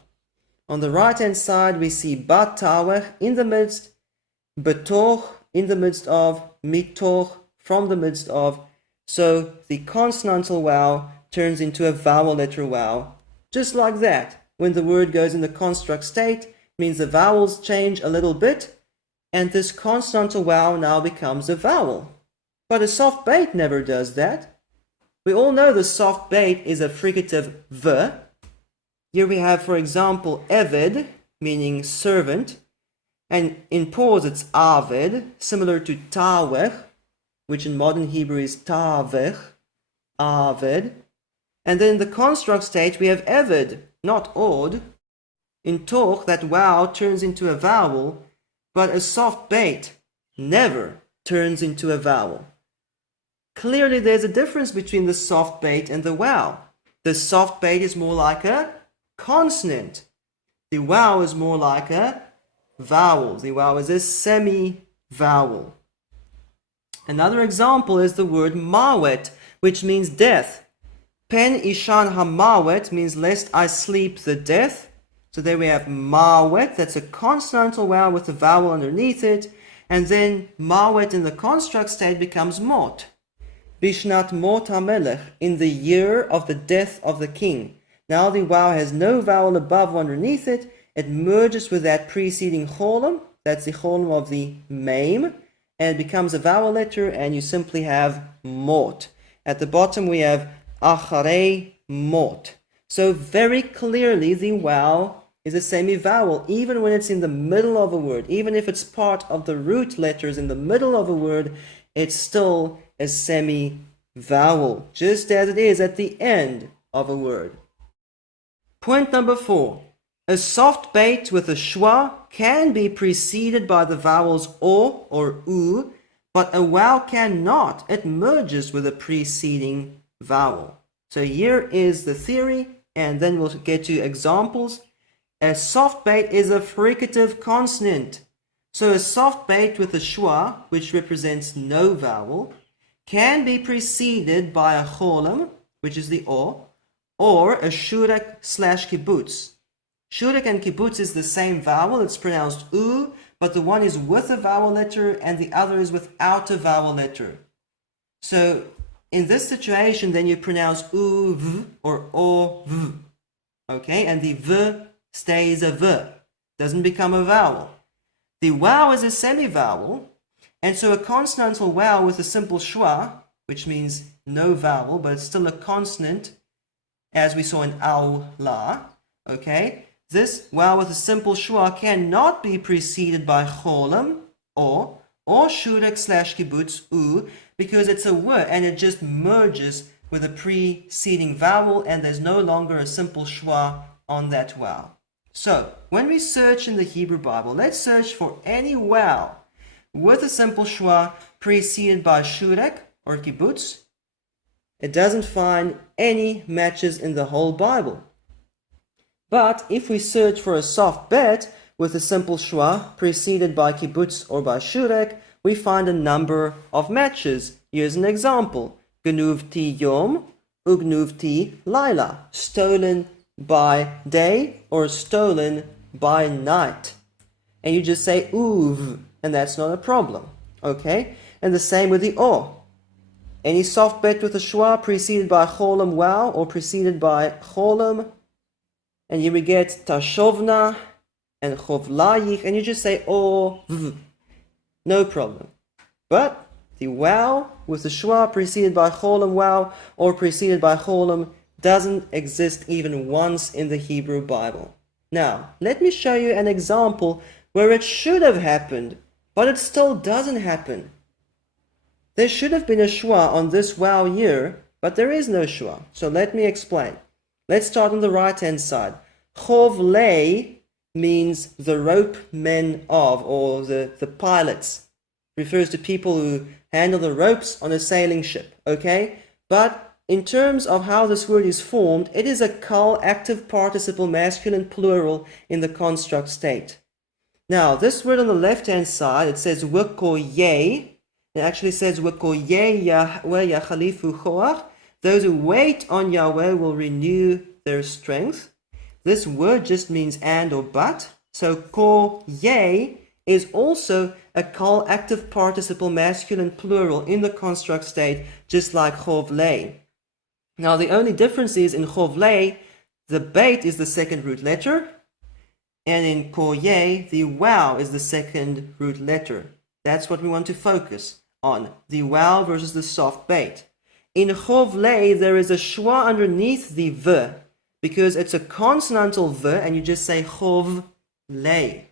On the right hand side, we see batawech in the midst, betoch in the midst of, mitoch from the midst of. So the consonantal vowel turns into a vowel letter vowel, just like that. When the word goes in the construct state, means the vowels change a little bit, and this consonantal vowel now becomes a vowel. But a soft bait never does that. We all know the soft bait is a fricative v. Here we have, for example, eved, meaning servant, and in pause it's aved, similar to tawech. which in modern Hebrew is tavech, aved. And then in the construct stage, we have eved, not od. In toch, that wow turns into a vowel, but a soft bait never turns into a vowel. Clearly, there's a difference between the soft bait and the wow. The soft bait is more like a consonant. The wow is more like a vowel. The wow is a semi-vowel. Another example is the word mawet, which means death. Pen ishan hamawet means lest I sleep the death. So there we have mawet, that's a consonantal wow with a vowel underneath it. And then mawet in the construct state becomes mot. Bishnat mot hamelech, in the year of the death of the king. Now the wow has no vowel above or underneath it. It merges with that preceding cholam, that's the cholam of the maim, and it becomes a vowel letter, and you simply have mot. At the bottom we have acharei mot. So very clearly the wow is a semi-vowel, even when it's in the middle of a word. Even if it's part of the root letters in the middle of a word, it's still a semi-vowel, just as it is at the end of a word. Point number 4. A soft bait with a schwa can be preceded by the vowels o or u, but a wow cannot. It merges with a preceding vowel. So here is the theory, and then we'll get to examples. A soft bait is a fricative consonant. So a soft bait with a schwa, which represents no vowel, can be preceded by a cholam, which is the o, or a shurek slash kibbutz. Shurek and kibbutz is the same vowel, it's pronounced u, but the one is with a vowel letter and the other is without a vowel letter. So in this situation, then you pronounce u, v, or o, v. Okay, and the v stays a v, doesn't become a vowel. The wow is a semi-vowel, and so a consonantal wow with a simple schwa, which means no vowel, but it's still a consonant, as we saw in au, la, okay? This wow with a simple schwa cannot be preceded by cholam, or shurek slash kibbutz, u, because it's a w, and it just merges with a preceding vowel, and there's no longer a simple schwa on that wow. So, when we search in the Hebrew Bible, let's search for any wow with a simple schwa preceded by shurek or kibbutz. It doesn't find any matches in the whole Bible. But if we search for a soft bet with a simple schwa preceded by kibbutz or by shurek, we find a number of matches. Here's an example. Gnuvti yom, ugnuvti laila. Stolen by day or stolen by night. And you just say uv, and that's not a problem. Okay? And the same with the o. Any soft bet with a schwa preceded by cholam wow or preceded by cholam. And here we get tashovna and chovlayich, and you just say o, v. No problem. But the wow with the schwa preceded by cholam wow or preceded by cholam doesn't exist even once in the Hebrew Bible. Now, let me show you an example where it should have happened, but it still doesn't happen. There should have been a schwa on this wow here, but there is no schwa. So let me explain. Let's start on the right-hand side. Chovlei means the rope men of, or the pilots. Refers to people who handle the ropes on a sailing ship, okay? But in terms of how this word is formed, it is a kal active participle masculine plural in the construct state. Now, this word on the left-hand side, it says wekoye. It actually says wekoye Yahweh yachalifu choach. Those who wait on Yahweh will renew their strength. This word just means and or but. So koye is also a kal active participle masculine plural in the construct state, just like chovlei. Now the only difference is in chovlei, the bait is the second root letter, and in koye, the wow is the second root letter. That's what we want to focus on, the wow versus the soft bait. In chovlei, there is a schwa underneath the v, because it's a consonantal v, and you just say chovlei.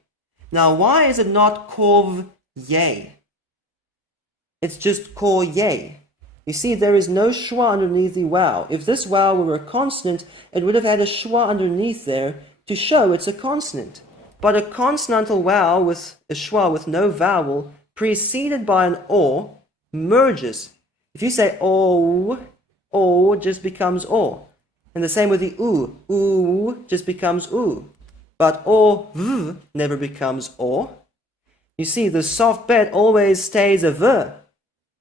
Now, why is it not kov ye? It's just ko ye. You see, there is no schwa underneath the vowel. If this vowel were a consonant, it would have had a schwa underneath there to show it's a consonant. But a consonantal vowel with a schwa with no vowel preceded by an o merges. If you say o just becomes o. And the same with the oo just becomes oo. But v never becomes o. You see, the soft bet always stays a v,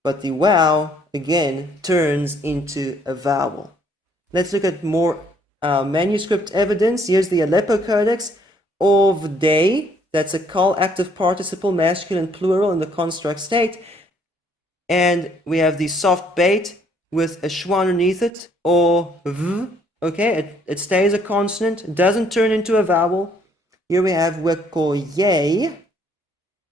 but the vowel again turns into a vowel. Let's look at more manuscript evidence. Here's the Aleppo Codex of day. That's a call active participle, masculine plural in the construct state. And we have the soft bait with a schwa underneath it, or v. Okay, it stays a consonant, it doesn't turn into a vowel. Here we have wekoye,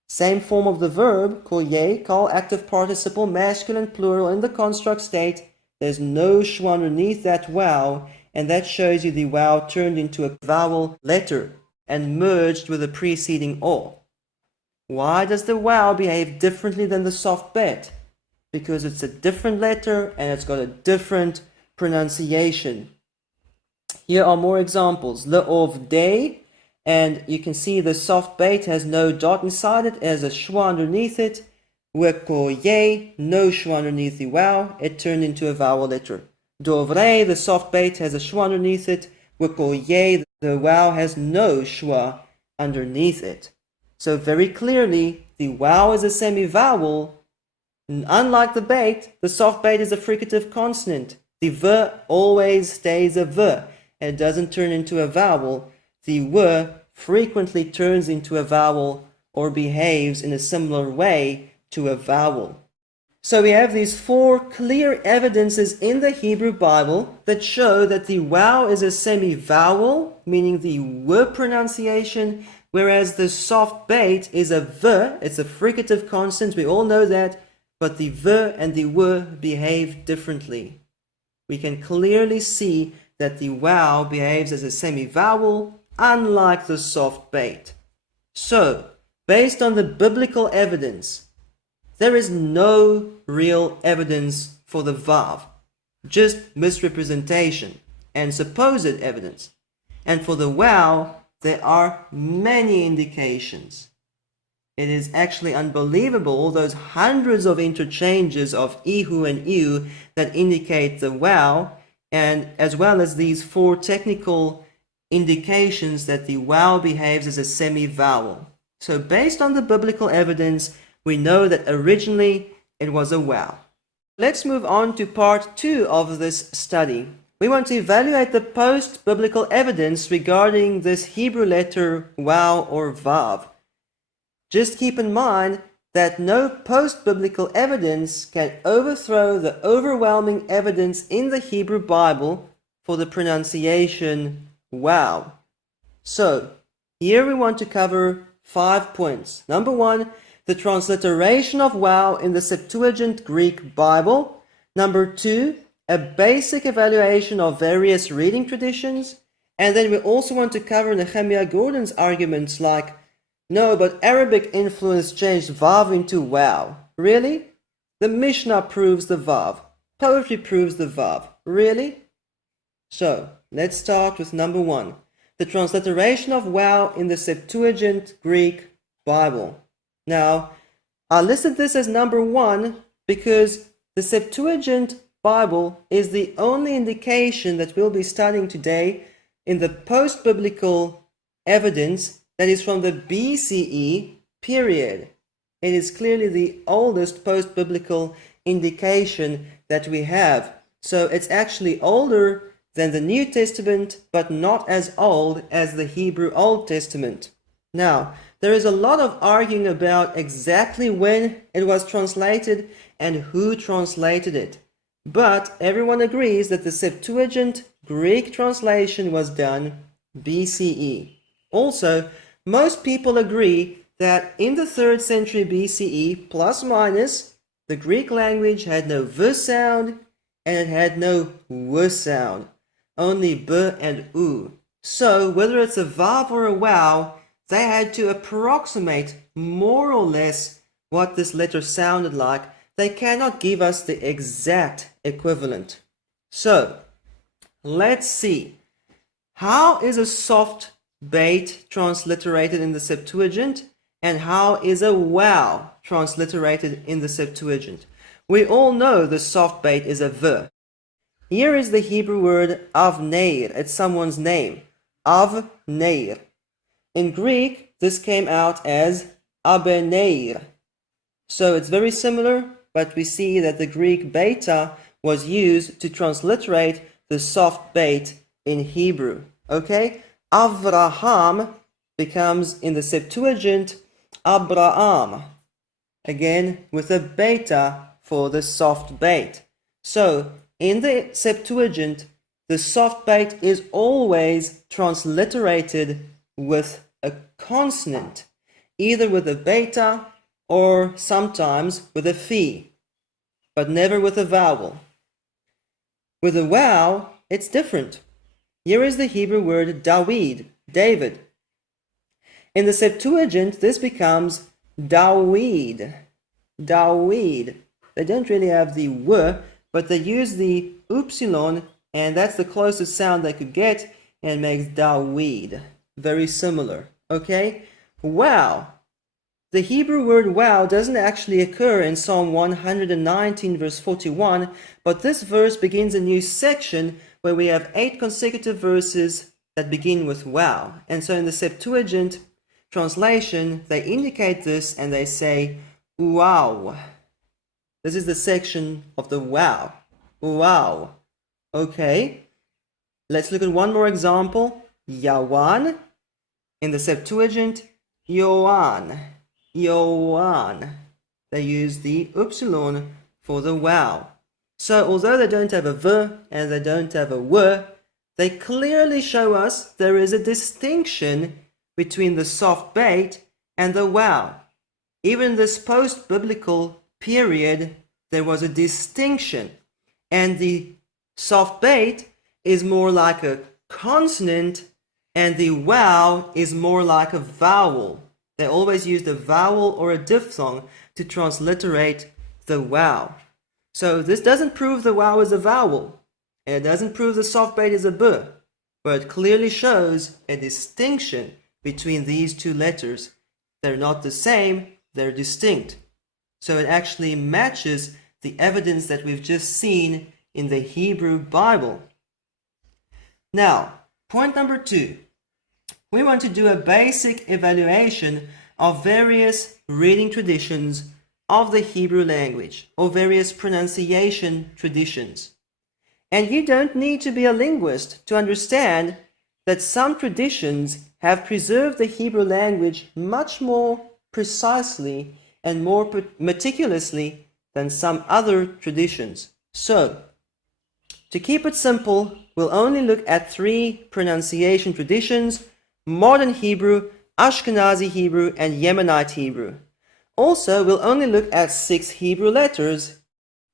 same form of the verb, koye, call active participle, masculine plural in the construct state. There's no schwa underneath that vowel, and that shows you the vowel turned into a vowel letter and merged with the preceding o. Why does the vowel behave differently than the soft bet? Because it's a different letter and it's got a different pronunciation. Here are more examples. Le of day, and you can see the soft bait has no dot inside it, as a schwa underneath it. Wekoye, no schwa underneath the vowel, it turned into a vowel letter. Dovre, the soft bait has a schwa underneath it. Wekoye, the vowel has no schwa underneath it. So very clearly, the vowel is a semi-vowel. Unlike the bait, the soft bait is a fricative consonant. The v always stays a v and doesn't turn into a vowel. The w frequently turns into a vowel or behaves in a similar way to a vowel. So we have these four clear evidences in the Hebrew Bible that show that the vowel is a semi-vowel, meaning the w pronunciation, whereas the soft bait is a v, it's a fricative consonant, we all know that, but the v and the w behave differently. We can clearly see that the vowel behaves as a semi-vowel, unlike the soft bait. So, based on the biblical evidence, there is no real evidence for the vav, just misrepresentation and supposed evidence. And for the vowel, there are many indications. It is actually unbelievable, all those hundreds of interchanges of ihu and iu that indicate the vowel, and as well as these four technical indications that the vowel behaves as a semi-vowel. So based on the biblical evidence, we know that originally it was a vowel. Let's move on to part 2 of this study. We want to evaluate the post-biblical evidence regarding this Hebrew letter vowel or vav. Just keep in mind that no post-biblical evidence can overthrow the overwhelming evidence in the Hebrew Bible for the pronunciation wow. So, here we want to cover 5 points. Number 1, the transliteration of wow in the Septuagint Greek Bible. Number 2, a basic evaluation of various reading traditions. And then we also want to cover Nehemiah Gordon's arguments like, no, but Arabic influence changed vav into wow. Really? The Mishnah proves the vav. Poetry proves the vav. Really? So, let's start with number 1. The transliteration of wow in the Septuagint Greek Bible. Now, I listed this as number 1 because the Septuagint Bible is the only indication that we'll be studying today in the post-biblical evidence that is from the BCE period. It is clearly the oldest post-biblical indication that we have. So it's actually older than the New Testament, but not as old as the Hebrew Old Testament. Now, there is a lot of arguing about exactly when it was translated and who translated it. But everyone agrees that the Septuagint Greek translation was done BCE. Also, most people agree that in the 3rd century BCE, plus minus, the Greek language had no v sound and it had no w sound, only b and u. So whether it's a vav or a wow, they had to approximate more or less what this letter sounded like. they cannot give us the exact equivalent. So, let's see. How is a soft bait transliterated in the Septuagint? And how is a wow transliterated in the Septuagint? We all know the soft bait is a v. Here is the Hebrew word avneir. It's someone's name. Avneir. In Greek, this came out as abeneir. So it's very similar, but we see that the Greek beta was used to transliterate the soft bait in Hebrew. Okay? Avraham becomes in the Septuagint Abraham. Again, with a beta for the soft bait. So, in the Septuagint, the soft bait is always transliterated with a consonant, either with a beta or sometimes with a phi, but never with a vowel. With a wow, it's different. Here is the Hebrew word Dawid, David. In the Septuagint, this becomes Dawid. Dawid. They don't really have the w, but they use the upsilon, and that's the closest sound they could get, and makes Dawid. Very similar. Okay? Wow. The Hebrew word wow doesn't actually occur in Psalm 119 verse 41, but this verse begins a new section where we have 8 consecutive verses that begin with wow. And so in the Septuagint translation, they indicate this and they say wow. This is the section of the wow. Wow. Okay. Let's look at one more example. Yawan. In the Septuagint, Yoan. Yoan. They use the upsilon for the wow. So although they don't have a v and they don't have a w, they clearly show us there is a distinction between the soft bait and the wow. Even this post-biblical period, there was a distinction, and the soft bait is more like a consonant and the wow is more like a vowel. They always used a vowel or a diphthong to transliterate the wow. So this doesn't prove the wow is a vowel, and it doesn't prove the soft bait is a b, but it clearly shows a distinction between these two letters. They're not the same, they're distinct. So it actually matches the evidence that we've just seen in the Hebrew Bible. Now, point number 2. We want to do a basic evaluation of various reading traditions of the Hebrew language, or various pronunciation traditions. And you don't need to be a linguist to understand that some traditions have preserved the Hebrew language much more precisely and more meticulously than some other traditions. So, to keep it simple, we'll only look at 3 pronunciation traditions: Modern Hebrew, Ashkenazi Hebrew, and Yemenite Hebrew. Also, we'll only look at 6 Hebrew letters.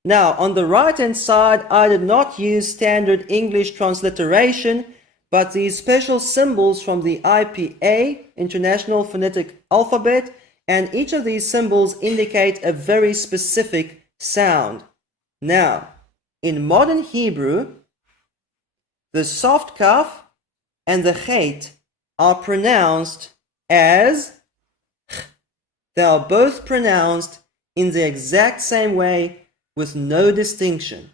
Now, on the right-hand side, I did not use standard English transliteration, but these special symbols from the IPA, International Phonetic Alphabet, and each of these symbols indicate a very specific sound. Now, in modern Hebrew, the soft kaf and the chet are pronounced as ch. They are both pronounced in the exact same way with no distinction.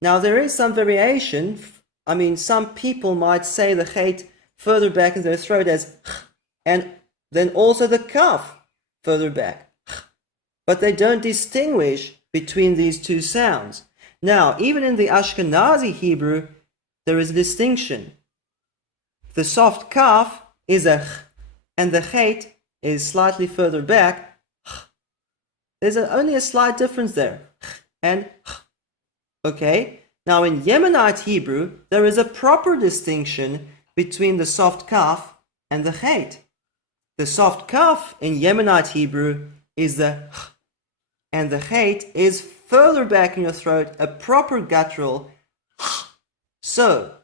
Now, there is some variation. I mean, some people might say the chet further back in their throat as ch, and then also the kaf further back. But they don't distinguish between these two sounds. Now, even in the Ashkenazi Hebrew, there is a distinction. The soft kaf is a ch, and the chet is slightly further back. There's only a slight difference there. And okay. Now in Yemenite Hebrew, there is a proper distinction between the soft kaf and the chet. The soft kaf in Yemenite Hebrew is the ch, and the chet is further back in your throat, a proper guttural ch. So,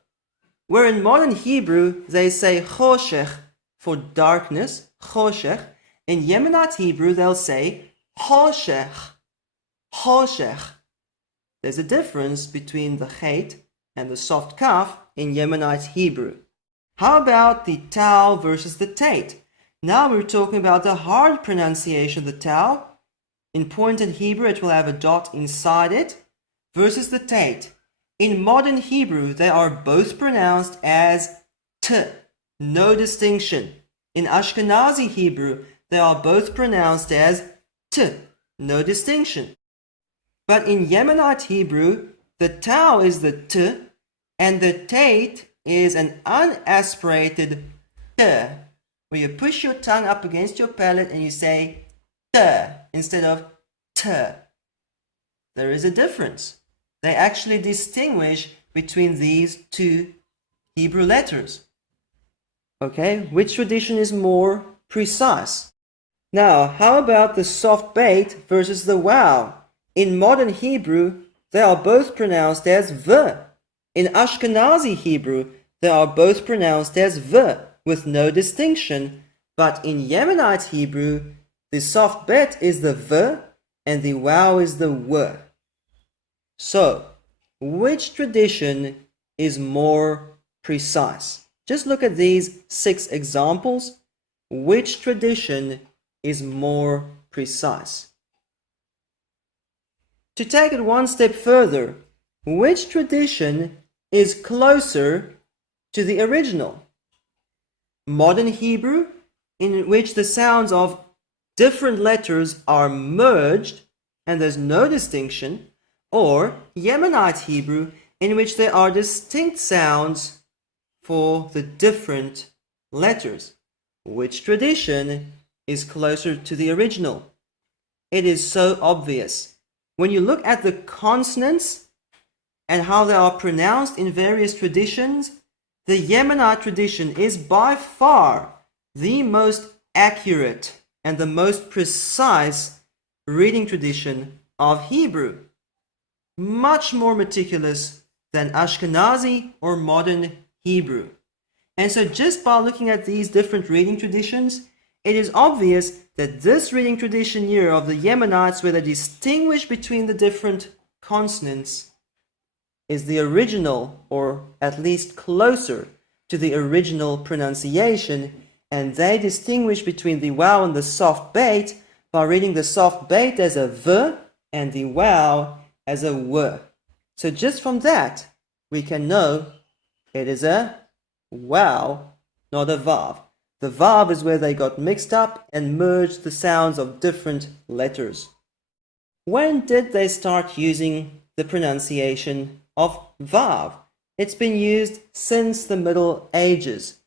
where in modern Hebrew they say choshech for darkness, choshech, in Yemenite Hebrew they'll say choshech. choshech. There's a difference between the chet and the soft kaf in Yemenite Hebrew. How about the tau versus the tate? Now we're talking about the hard pronunciation of the tau. In pointed Hebrew, it will have a dot inside it, versus the tate. In modern Hebrew, they are both pronounced as t, no distinction. In Ashkenazi Hebrew, they are both pronounced as t, no distinction. But in Yemenite Hebrew, the tau is the t, and the tate is an unaspirated t, where you push your tongue up against your palate and you say t instead of t. There is a difference. They actually distinguish between these two Hebrew letters. Okay, which tradition is more precise? Now, how about the soft bait versus the wow? In modern Hebrew, they are both pronounced as v. In Ashkenazi Hebrew, they are both pronounced as v, with no distinction. But in Yemenite Hebrew, the soft bet is the v and the wow is the w. So, which tradition is more precise? Just look at these 6 examples. Which tradition is more precise? To take it one step further, which tradition is closer to the original? Modern Hebrew, in which the sounds of different letters are merged and there's no distinction, or Yemenite Hebrew, in which there are distinct sounds for the different letters. Which tradition is closer to the original? It is so obvious. When you look at the consonants and how they are pronounced in various traditions, the Yemenite tradition is by far the most accurate and the most precise reading tradition of Hebrew. Much more meticulous than Ashkenazi or modern Hebrew. And so just by looking at these different reading traditions, it is obvious that this reading tradition here of the Yemenites, where they distinguish between the different consonants, is the original, or at least closer to the original pronunciation, and they distinguish between the wow and the soft bait by reading the soft bait as a v and the wow as a w. So just from that, we can know it is a wow, not a vav. The vav is where they got mixed up and merged the sounds of different letters. When did they start using the pronunciation of vav? It's been used since the Middle Ages.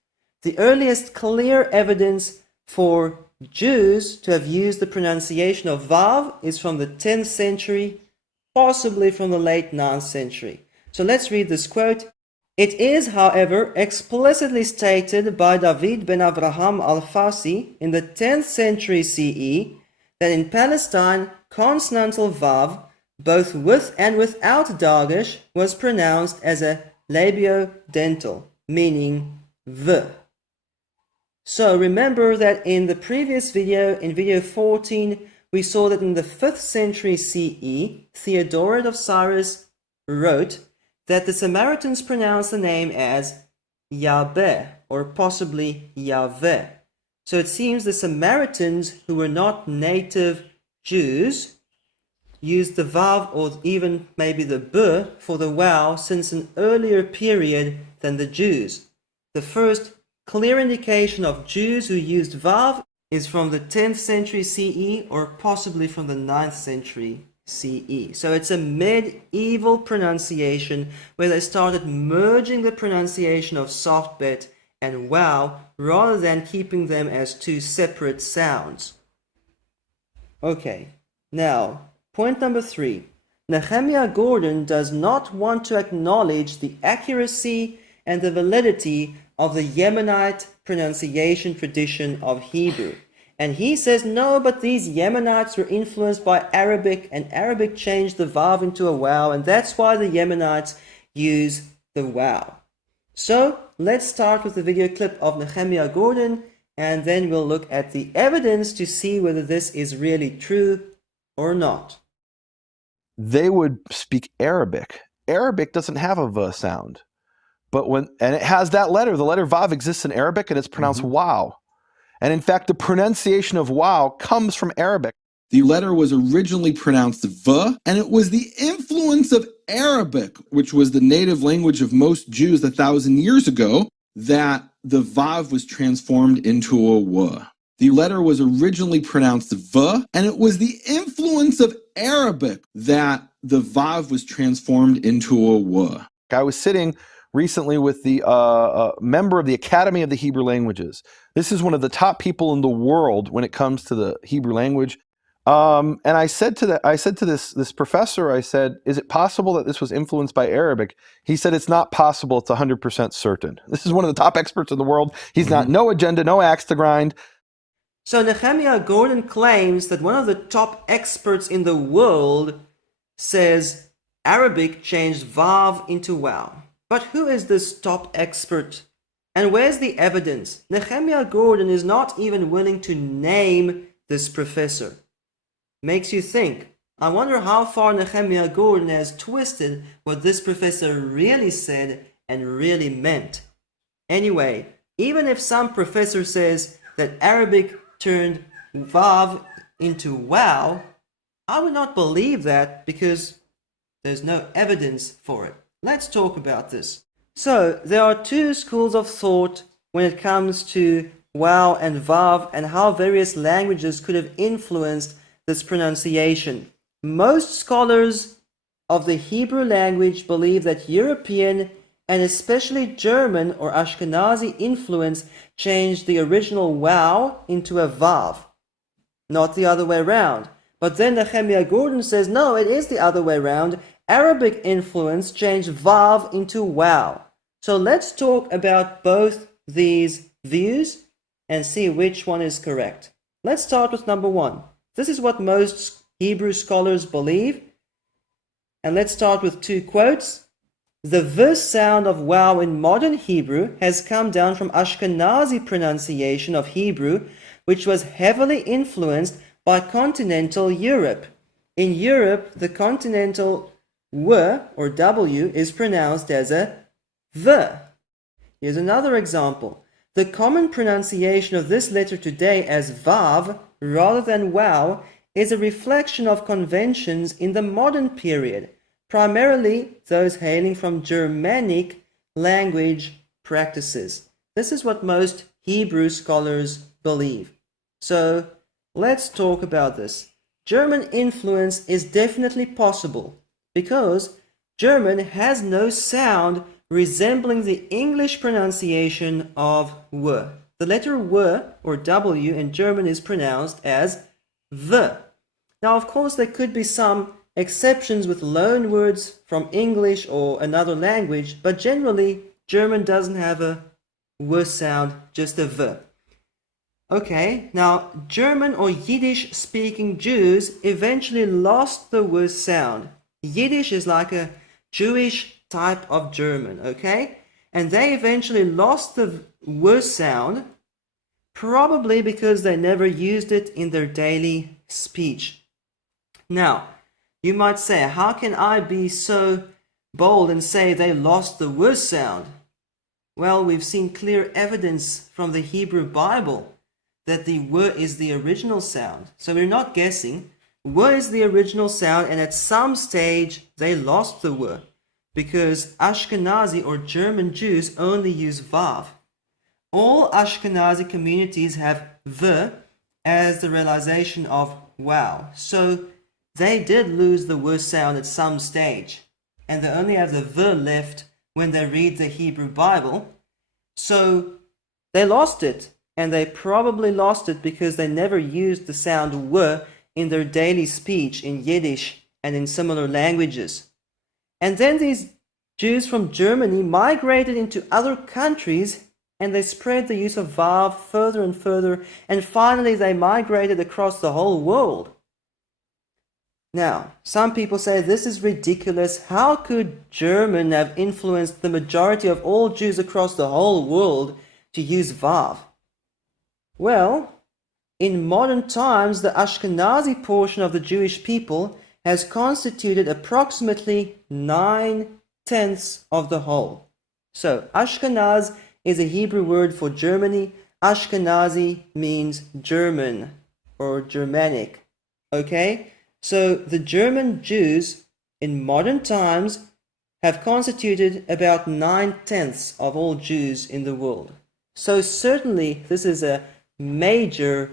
The earliest clear evidence for Jews to have used the pronunciation of vav is from the 10th century, possibly from the late 9th century. So let's read this quote. It is, however, explicitly stated by David ben Avraham al-Farsi in the 10th century CE that in Palestine, consonantal vav, both with and without dagesh, was pronounced as a labiodental, meaning v. So remember that in the previous video, in video 14, we saw that in the 5th century CE, Theodoret of Cyrus wrote that the Samaritans pronounced the name as Yahweh, or possibly Yahweh. So it seems the Samaritans, who were not native Jews, used the vav or even maybe the b for the wow since an earlier period than the Jews. The first clear indication of Jews who used vav is from the 10th century CE or possibly from the 9th century CE. So it's a medieval pronunciation where they started merging the pronunciation of soft bet and wow rather than keeping them as two separate sounds. Okay, now point number 3. Nehemiah Gordon does not want to acknowledge the accuracy and the validity of the Yemenite pronunciation tradition of Hebrew. And he says, no, but these Yemenites were influenced by Arabic, and Arabic changed the vav into a wow, and that's why the Yemenites use the wow. So let's start with the video clip of Nehemiah Gordon, and then we'll look at the evidence to see whether this is really true or not. they would speak Arabic. Arabic doesn't have a V sound. And it has that letter. The letter Vav exists in Arabic and it's pronounced wow. And in fact, the pronunciation of wow comes from Arabic. The letter was originally pronounced V, and it was the influence of Arabic, which was the native language of most Jews 1,000 years ago, that the Vav was transformed into a W. The letter was originally pronounced V, and it was the influence of Arabic that the Vav was transformed into a W. I was sitting recently with the member of the Academy of the Hebrew Languages. This is one of the top people in the world when it comes to the Hebrew language. And I said to this professor, I said, is it possible that this was influenced by Arabic? He said, it's not possible. It's 100% certain. This is one of the top experts in the world. He's not, no agenda, no axe to grind. So Nehemiah Gordon claims that one of the top experts in the world says Arabic changed Vav into Wow. But who is this top expert? And where's the evidence? Nehemiah Gordon is not even willing to name this professor. Makes you think. I wonder how far Nehemiah Gordon has twisted what this professor really said and really meant. Anyway, even if some professor says that Arabic turned Vav into Wow, I would not believe that because there's no evidence for it. Let's talk about this. So, there are two schools of thought when it comes to Wow and Vav and how various languages could have influenced this pronunciation. Most scholars of the Hebrew language believe that European and especially German or Ashkenazi influence changed the original Wow into a Vav, not the other way around. But then Nehemiah Gordon says, no, it is the other way around. Arabic influence changed Vav into Wow. So let's talk about both these views and see which one is correct. Let's start with number one. This is what most Hebrew scholars believe. And let's start with two quotes. The V sound of Wow in modern Hebrew has come down from Ashkenazi pronunciation of Hebrew, which was heavily influenced by continental Europe. In Europe, the continental W or W is pronounced as a V. Here's another example. The common pronunciation of this letter today as Vav rather than Wow is a reflection of conventions in the modern period, primarily those hailing from Germanic language practices. This is what most Hebrew scholars believe. So let's talk about this. German influence is definitely possible because German has no sound resembling the English pronunciation of W. The letter W or W in German is pronounced as V. Now, of course, there could be some exceptions with loan words from English or another language, but generally, German doesn't have a W sound, just a V. Okay, now, German or Yiddish-speaking Jews eventually lost the W sound. Yiddish is like a Jewish type of German, okay? And they eventually lost the W sound, probably because they never used it in their daily speech. Now, you might say, how can I be so bold and say they lost the W sound? Well, we've seen clear evidence from the Hebrew Bible that the W is the original sound. So we're not guessing. W is the original sound, and at some stage they lost the W because Ashkenazi or German Jews only use Vav. All Ashkenazi communities have V as the realization of Wow. So they did lose the W sound at some stage, and they only have the V left when they read the Hebrew Bible. So they lost it, and they probably lost it because they never used the sound W in their daily speech in Yiddish and in similar languages. And then these Jews from Germany migrated into other countries and they spread the use of Vav further and further, and finally they migrated across the whole world. Now, some people say this is ridiculous. How could German have influenced the majority of all Jews across the whole world to use Vav? Well, in modern times, the Ashkenazi portion of the Jewish people has constituted approximately 9/10 of the whole. So Ashkenaz is a Hebrew word for Germany. Ashkenazi means German or Germanic. Okay? So the German Jews in modern times have constituted about 9/10 of all Jews in the world. So certainly this is a major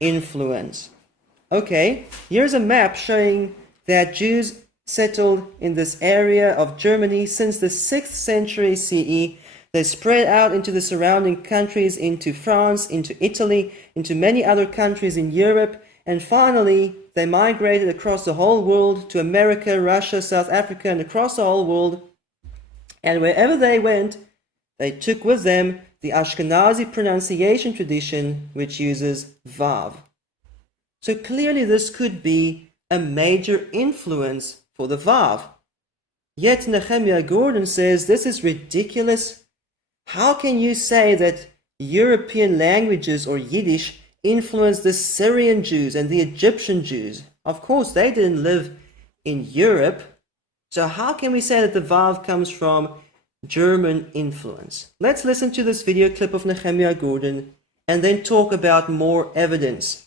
influence. Okay, here's a map showing that Jews settled in this area of Germany since the 6th century CE. They spread out into the surrounding countries, into France, into Italy, into many other countries in Europe, and finally they migrated across the whole world to America, Russia, South Africa, and across the whole world. And wherever they went, they took with them the Ashkenazi pronunciation tradition, which uses Vav. So clearly this could be a major influence for the Vav. Yet Nehemiah Gordon says this is ridiculous. How can you say that European languages or Yiddish influenced the Syrian Jews and the Egyptian Jews? Of course, they didn't live in Europe. So how can we say that the Vav comes from German influence? Let's listen to this video clip of Nehemiah Gordon and then talk about more evidence.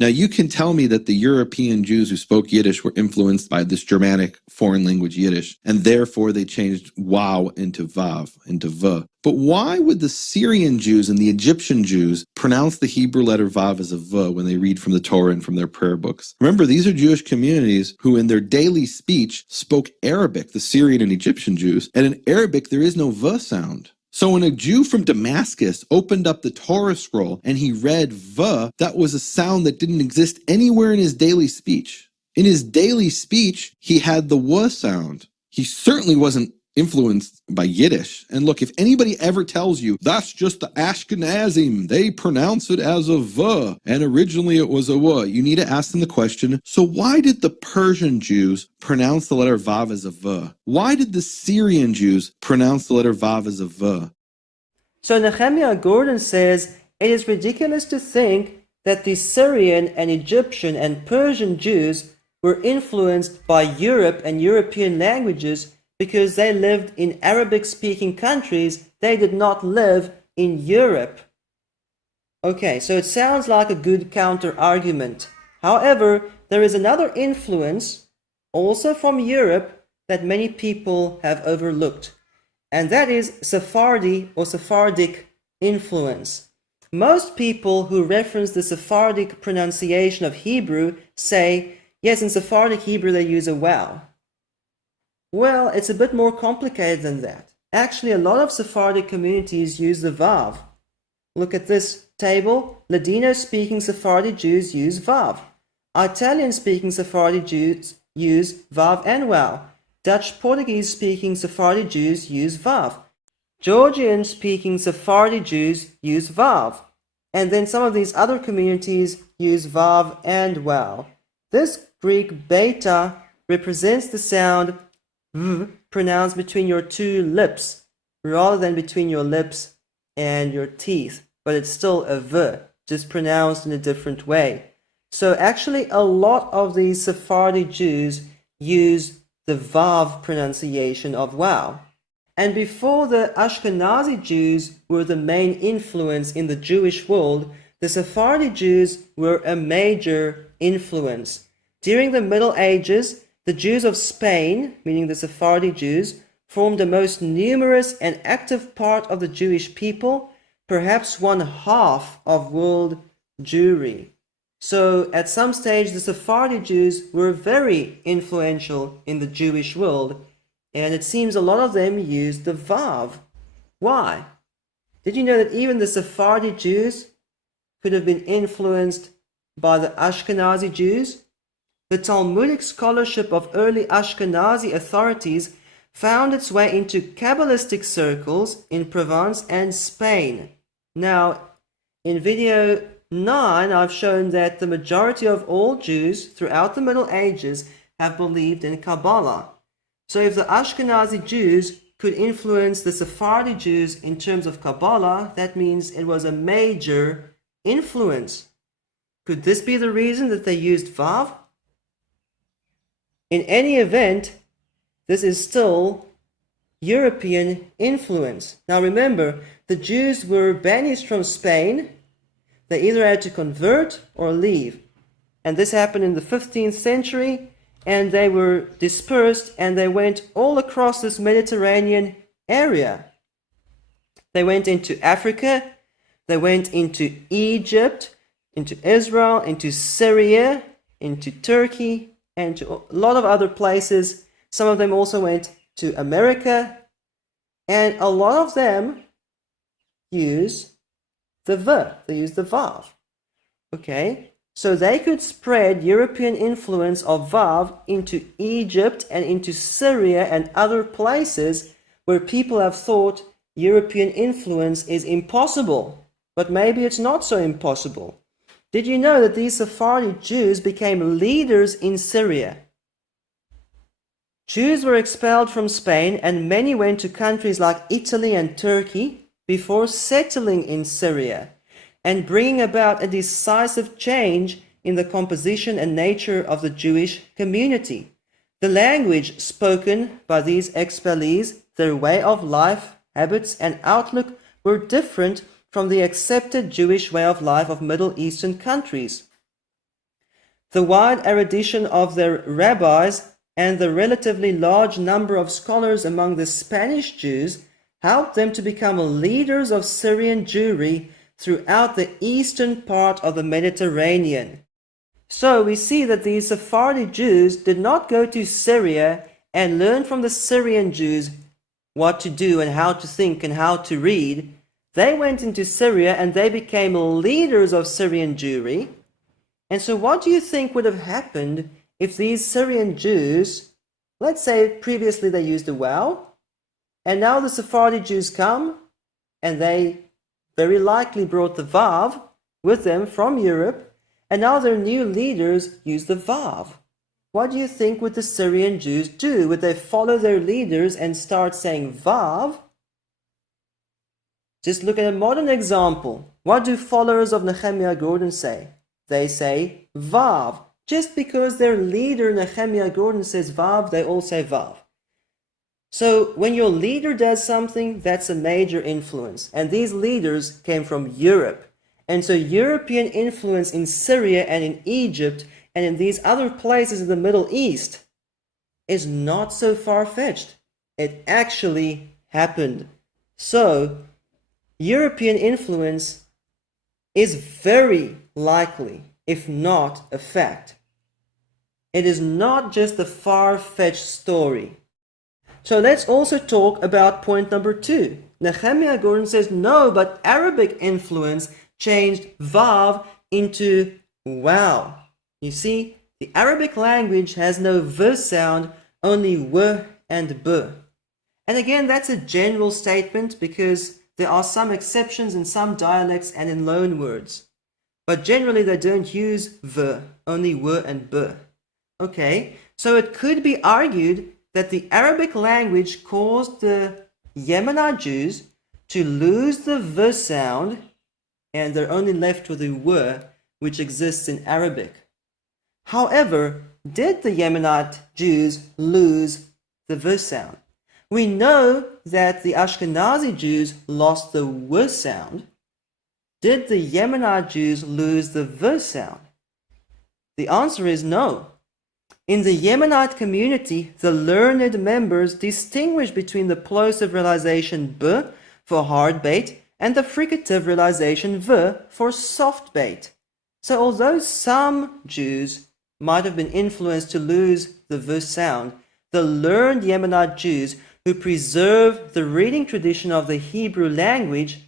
Now, you can tell me that the European Jews who spoke Yiddish were influenced by this Germanic foreign language Yiddish, and therefore they changed wow into vav, into v. But why would the Syrian Jews and the Egyptian Jews pronounce the Hebrew letter vav as a v when they read from the Torah and from their prayer books? Remember, these are Jewish communities who in their daily speech spoke Arabic, the Syrian and Egyptian Jews, and in Arabic there is no v sound. So when a Jew from Damascus opened up the Torah scroll and he read V, that was a sound that didn't exist anywhere in his daily speech. In his daily speech, he had the W sound. He certainly wasn't influenced by Yiddish. And look, if anybody ever tells you, that's just the Ashkenazim, they pronounce it as a V, and originally it was a W, you need to ask them the question, so why did the Persian Jews pronounce the letter Vav as a V? Why did the Syrian Jews pronounce the letter Vav as a V? So Nehemiah Gordon says, it is ridiculous to think that the Syrian and Egyptian and Persian Jews were influenced by Europe and European languages because they lived in Arabic-speaking countries. They did not live in Europe. Okay, so it sounds like a good counter-argument. However, there is another influence, also from Europe, that many people have overlooked, and that is Sephardi or Sephardic influence. Most people who reference the Sephardic pronunciation of Hebrew say, yes, in Sephardic Hebrew they use a wow. Well, it's a bit more complicated than that. Actually, a lot of Sephardic communities use the Vav. Look at this table. Ladino-speaking Sephardi Jews use Vav. Italian-speaking Sephardi Jews use Vav and wow. Dutch Portuguese-speaking Sephardi Jews use Vav. Georgian-speaking Sephardi Jews use Vav. And then some of these other communities use Vav and wow. This Greek beta represents the sound V pronounced between your two lips rather than between your lips and your teeth, but it's still a V, just pronounced in a different way. So actually a lot of these Sephardi Jews use the Vav pronunciation of wow. And before the Ashkenazi Jews were the main influence in the Jewish world, the Sephardi Jews were a major influence. During the Middle Ages, the Jews of Spain, meaning the Sephardi Jews, formed the most numerous and active part of the Jewish people, perhaps 1/2 of world Jewry. So at some stage the Sephardi Jews were very influential in the Jewish world, and it seems a lot of them used the Vav. Why? Did you know that even the Sephardi Jews could have been influenced by the Ashkenazi Jews? The Talmudic scholarship of early Ashkenazi authorities found its way into Kabbalistic circles in Provence and Spain. Now, in video 9, I've shown that the majority of all Jews throughout the Middle Ages have believed in Kabbalah. So if the Ashkenazi Jews could influence the Sephardi Jews in terms of Kabbalah, that means it was a major influence. Could this be the reason that they used Vav? In any event, this is still European influence. Now remember, the Jews were banished from Spain. They either had to convert or leave. And this happened in the 15th century, and they were dispersed and they went all across this Mediterranean area. They went into Africa, they went into Egypt, into Israel, into Syria, into Turkey, and to a lot of other places. Some of them also went to America, and a lot of them use the v, they use the vav. Okay, so they could spread European influence of vav into Egypt and into Syria and other places where people have thought European influence is impossible, but maybe it's not so impossible. Did you know that these Sephardi Jews became leaders in Syria? Jews were expelled from Spain, and many went to countries like Italy and Turkey before settling in Syria and bringing about a decisive change in the composition and nature of the Jewish community. The language spoken by these expellees, their way of life, habits, and outlook were different from the accepted Jewish way of life of Middle Eastern countries. The wide erudition of their rabbis and the relatively large number of scholars among the Spanish Jews helped them to become leaders of Syrian Jewry throughout the eastern part of the Mediterranean. So we see that these Sephardi Jews did not go to Syria and learn from the Syrian Jews what to do and how to think and how to read. They went into Syria and they became leaders of Syrian Jewry. And so what do you think would have happened if these Syrian Jews, let's say previously they used a wow, and now the Sephardi Jews come and they very likely brought the vav with them from Europe, and now their new leaders use the vav. What do you think would the Syrian Jews do? Would they follow their leaders and start saying vav? Just look at a modern example. What do followers of Nehemiah Gordon say? They say vav. Just because their leader Nehemiah Gordon says vav, they all say vav. So when your leader does something, that's a major influence. And these leaders came from Europe. And so European influence in Syria and in Egypt and in these other places in the Middle East is not so far-fetched. It actually happened. So European influence is very likely, if not a fact. It is not just a far-fetched story. So let's also talk about point number 2. Nehemiah Gordon says, no, but Arabic influence changed vav into wow. You see, the Arabic language has no v sound, only w and b. And again, that's a general statement because there are some exceptions in some dialects and in loan words. But generally they don't use v, only w and b. Okay, so it could be argued that the Arabic language caused the Yemenite Jews to lose the v sound, and they're only left with the w, which exists in Arabic. However, did the Yemenite Jews lose the v sound? We know that the Ashkenazi Jews lost the w sound. Did the Yemenite Jews lose the v sound? The answer is no. In the Yemenite community, the learned members distinguish between the plosive realization b for hard bait and the fricative realization v for soft bait. So although some Jews might have been influenced to lose the v sound, the learned Yemenite Jews who preserve the reading tradition of the Hebrew language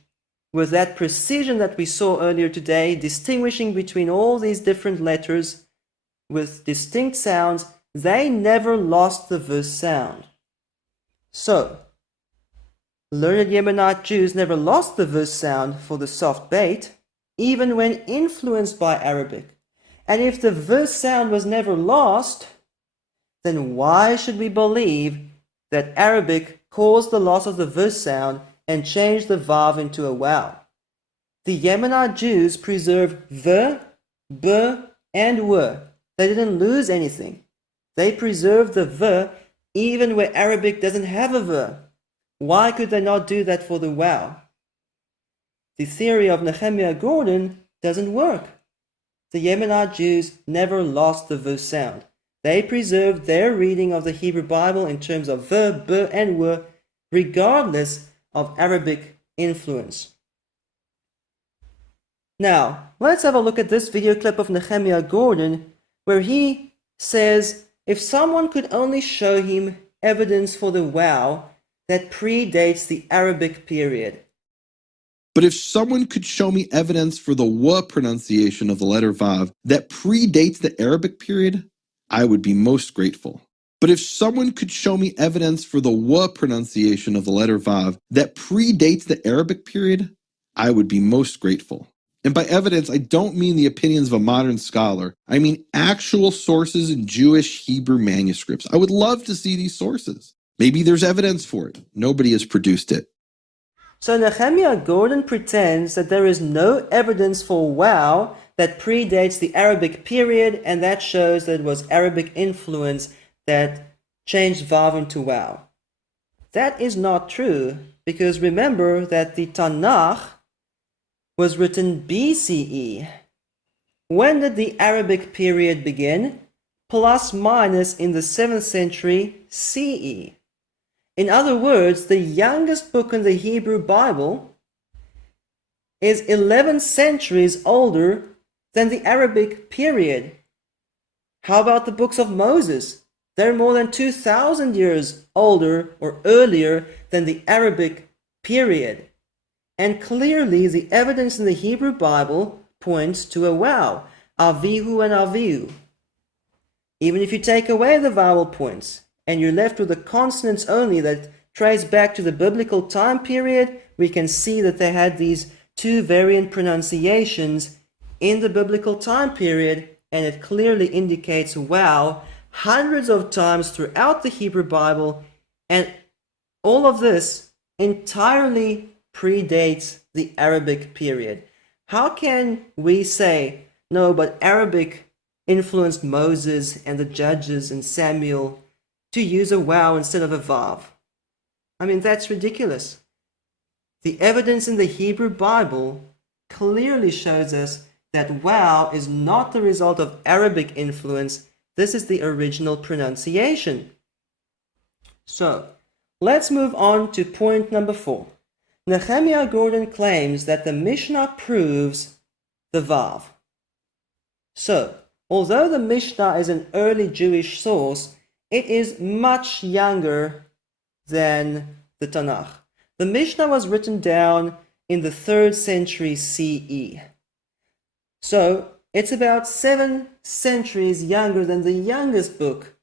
with that precision that we saw earlier today, distinguishing between all these different letters with distinct sounds, they never lost the v sound. So, learned Yemenite Jews never lost the v sound for the soft bait, even when influenced by Arabic. And if the v sound was never lost, then why should we believe that Arabic caused the loss of the v sound and changed the vav into a wow? The Yemenite Jews preserved v, b, and w. They didn't lose anything. They preserve the v even where Arabic doesn't have a v. Why could they not do that for the wow? The theory of Nehemiah Gordon doesn't work. The Yemenite Jews never lost the v sound. They preserved their reading of the Hebrew Bible in terms of v, b, and w, regardless of Arabic influence. Now, let's have a look at this video clip of Nehemiah Gordon, where he says if someone could only show him evidence for the wow that predates the Arabic period. But if someone could show me evidence for the w pronunciation of the letter vav that predates the Arabic period, I would be most grateful. But if someone could show me evidence for the w pronunciation of the letter vav that predates the Arabic period, I would be most grateful. And by evidence, I don't mean the opinions of a modern scholar. I mean actual sources in Jewish Hebrew manuscripts. I would love to see these sources. Maybe there's evidence for it. Nobody has produced it. So Nehemiah Gordon pretends that there is no evidence for wow that predates the Arabic period, and that shows that it was Arabic influence that changed vav into wow. That is not true, because remember that the Tanakh was written BCE. When did the Arabic period begin? Plus minus in the 7th century CE. In other words, the youngest book in the Hebrew Bible is 11 centuries older than the Arabic period. How about the books of Moses? They're more than 2,000 years older or earlier than the Arabic period. And clearly, the evidence in the Hebrew Bible points to a wow, avihu and avihu. Even if you take away the vowel points, and you're left with the consonants only that trace back to the biblical time period, we can see that they had these two variant pronunciations in the biblical time period, and it clearly indicates wow hundreds of times throughout the Hebrew Bible, and all of this entirely predates the Arabic period. How can we say, no, but Arabic influenced Moses and the judges and Samuel to use a wow instead of a vav? I mean, that's ridiculous. The evidence in the Hebrew Bible clearly shows us that wow is not the result of Arabic influence. This is the original pronunciation. So, let's move on to point number 4. Nehemiah Gordon claims that the Mishnah proves the vav. So, although the Mishnah is an early Jewish source, it is much younger than the Tanakh. The Mishnah was written down in the 3rd century CE. So, it's about 7 centuries younger than the youngest book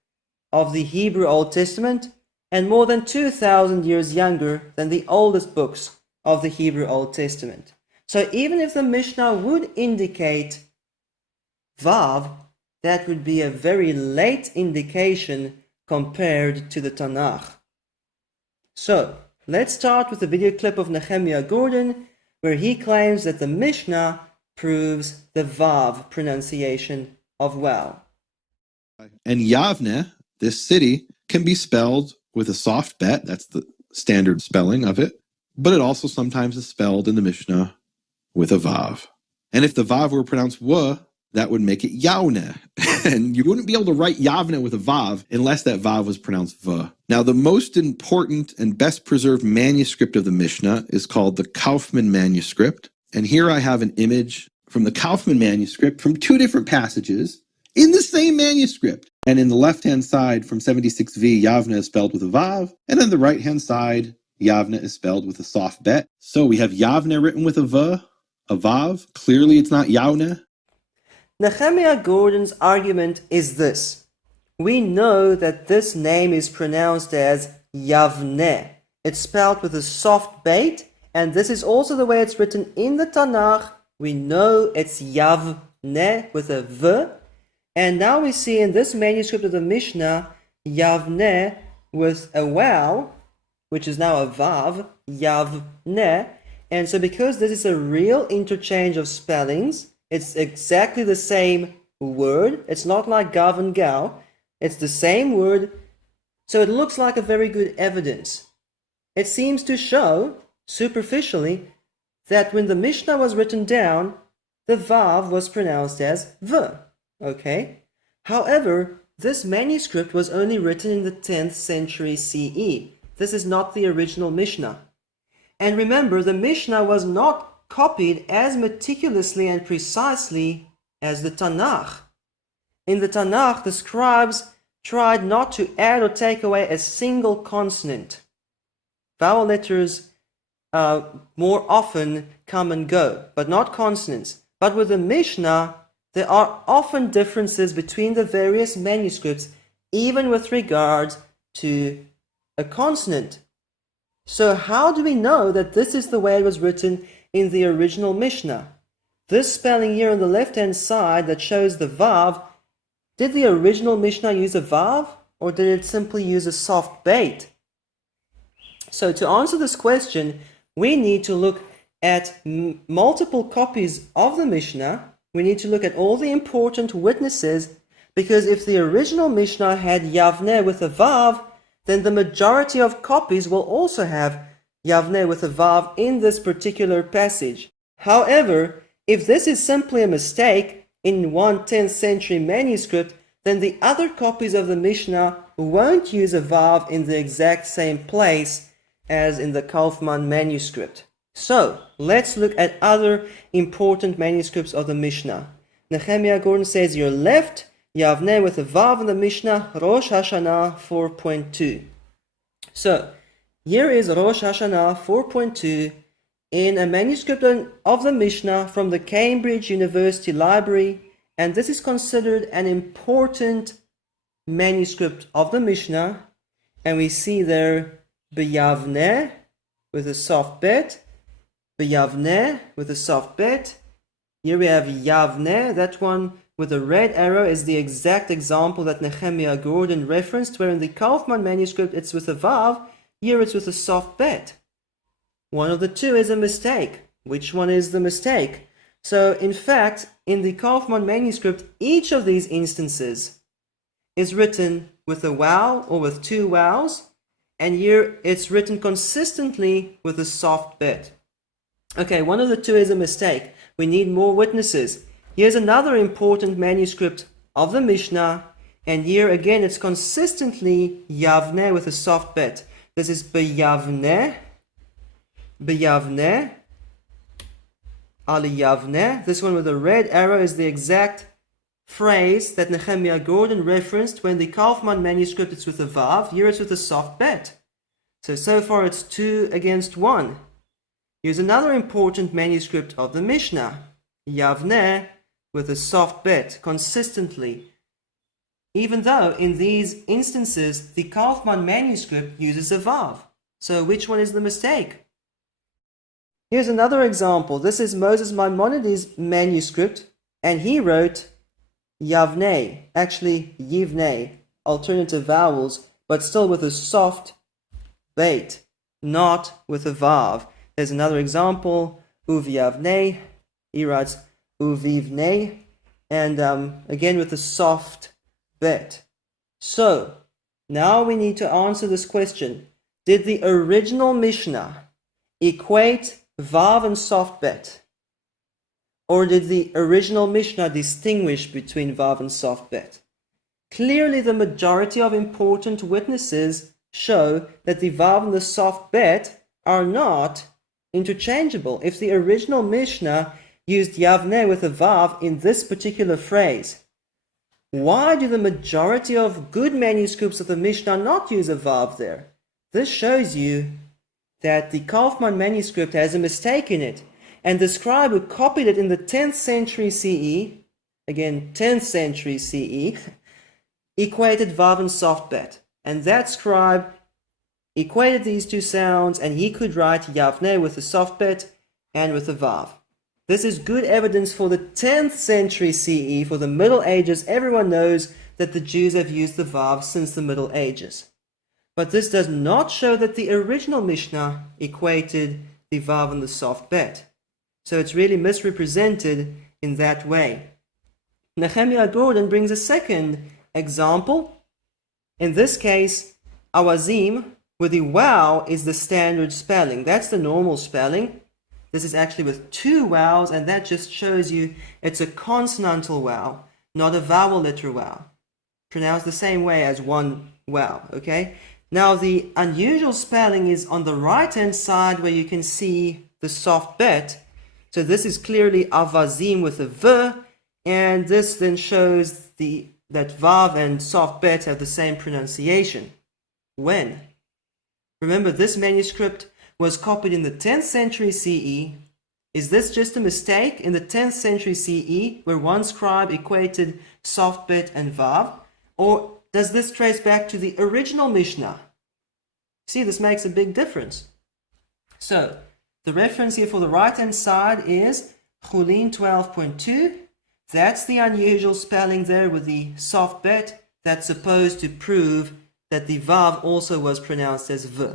of the Hebrew Old Testament, and more than 2,000 years younger than the oldest books of the Hebrew Old Testament. So even if the Mishnah would indicate vav, that would be a very late indication compared to the Tanakh. So, let's start with the video clip of Nehemiah Gordon, where he claims that the Mishnah proves the vav pronunciation of wow. And Yavne, this city, can be spelled with a soft bet. That's the standard spelling of it. But it also sometimes is spelled in the Mishnah with a vav. And if the vav were pronounced w, that would make it Yaune. And you wouldn't be able to write Yavne with a vav unless that vav was pronounced v. Now, the most important and best preserved manuscript of the Mishnah is called the Kaufman manuscript. And here I have an image from the Kaufman manuscript from 2 different passages in the same manuscript. And in the left-hand side from 76v, Yavne is spelled with a vav. And on the right-hand side, Yavne is spelled with a soft bet. So we have Yavne written with a v, a vav. Clearly it's not Yaune. Nehemiah Gordon's argument is this. We know that this name is pronounced as Yavne. It's spelled with a soft bait, and this is also the way it's written in the Tanakh. We know it's Yavne with a v. And now we see in this manuscript of the Mishnah, Yavne with a wow, which is now a vav, Yavne. And so because this is a real interchange of spellings, it's exactly the same word. It's not like gav and gao. It's the same word, so it looks like a very good evidence. It seems to show, superficially, that when the Mishnah was written down, the Vav was pronounced as V. Okay? However, this manuscript was only written in the 10th century CE. This is not the original Mishnah. And remember, the Mishnah was not copied as meticulously and precisely as the Tanakh. In the Tanakh, the scribes tried not to add or take away a single consonant. Vowel letters more often come and go, but not consonants. But with the Mishnah, there are often differences between the various manuscripts, even with regard to a consonant. So how do we know that this is the way it was written in the original Mishnah? This spelling here on the left-hand side that shows the Vav, did the original Mishnah use a Vav, or did it simply use a soft bait? So to answer this question, we need to look at multiple copies of the Mishnah. We need to look at all the important witnesses, because if the original Mishnah had Yavneh with a Vav, then the majority of copies will also have Yavneh with a Vav in this particular passage. However, if this is simply a mistake in one 10th century manuscript, then the other copies of the Mishnah won't use a Vav in the exact same place as in the Kaufman manuscript. So, let's look at other important manuscripts of the Mishnah. Nehemiah Gordon says your left, Yavneh with a Vav in the Mishnah, Rosh Hashanah 4.2. So, here is Rosh Hashanah 4.2 in a manuscript of the Mishnah from the Cambridge University Library, and this is considered an important manuscript of the Mishnah, and we see there B'Yavneh with a soft bet, B'Yavneh with a soft bet. Here we have Yavneh, that one with a red arrow is the exact example that Nehemiah Gordon referenced, where in the Kaufman manuscript it's with a Vav, here it's with a soft bet. One of the two is a mistake. Which one is the mistake? So, in fact, in the Kaufman manuscript, each of these instances is written with a vowel or with two vowels, and here it's written consistently with a soft bet. Okay, one of the two is a mistake. We need more witnesses. Here's another important manuscript of the Mishnah, and here again it's consistently Yavneh with a soft bet. This is B'Yavneh, B'Yavneh, Ali Yavneh. This one with a red arrow is the exact phrase that Nehemiah Gordon referenced when the Kaufman manuscript it's with a Vav, here it's with a soft bet. So far it's 2 against 1. Here's another important manuscript of the Mishnah, Yavneh with a soft bet, consistently. Even though in these instances the Kaufman manuscript uses a Vav. So which one is the mistake? Here's another example. This is Moses Maimonides' manuscript, and he wrote Yavneh, actually Yivneh, alternative vowels, but still with a soft bait, not with a Vav. There's another example, Uvyavneh, he writes Uvivneh, and again with a soft bet. So, now we need to answer this question. Did the original Mishnah equate Vav and soft bet? Or did the original Mishnah distinguish between Vav and soft bet? Clearly, the majority of important witnesses show that the Vav and the soft bet are not interchangeable. If the original Mishnah used Yavneh with a Vav in this particular phrase, why do the majority of good manuscripts of the Mishnah not use a Vav there? This shows you that the Kaufman manuscript has a mistake in it, and the scribe who copied it in the 10th century CE, again 10th century CE, equated Vav and soft bet. And that scribe equated these two sounds, and he could write Yavneh with a soft bet and with a Vav. This is good evidence for the 10th century CE. For the Middle Ages, everyone knows that the Jews have used the Vav since the Middle Ages. But this does not show that the original Mishnah equated the Vav and the soft bet. So it's really misrepresented in that way. Nehemiah Gordon brings a second example In this case, awazim with the wow is the standard spelling. That's the normal spelling. This is actually with two vowels, and that just shows you it's a consonantal vowel, not a vowel letter vowel. Pronounced the same way as one vowel, okay? Now the unusual spelling is on the right-hand side where you can see the soft bet. So this is clearly avazim with a v, and this then shows that vav and soft bet have the same pronunciation. When? Remember, this manuscript was copied in the 10th century CE. Is this just a mistake in the 10th century CE where one scribe equated soft bet and vav? Or does this trace back to the original Mishnah? See, this makes a big difference. So, the reference here for the right-hand side is Chulin 12.2. That's the unusual spelling there with the soft bet. That's supposed to prove that the vav also was pronounced as v.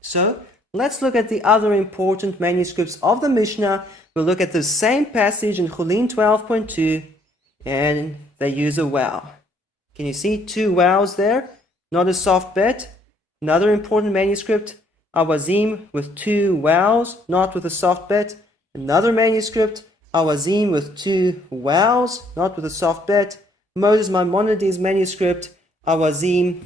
So, let's look at the other important manuscripts of the Mishnah. We'll look at the same passage in Chulin 12.2, and they use a wow. Can you see two wows there? Not a soft bet. Another important manuscript, awazim with two wows, not with a soft bet. Another manuscript, awazim with two wows, not with a soft bet. Moses Maimonides manuscript, awazin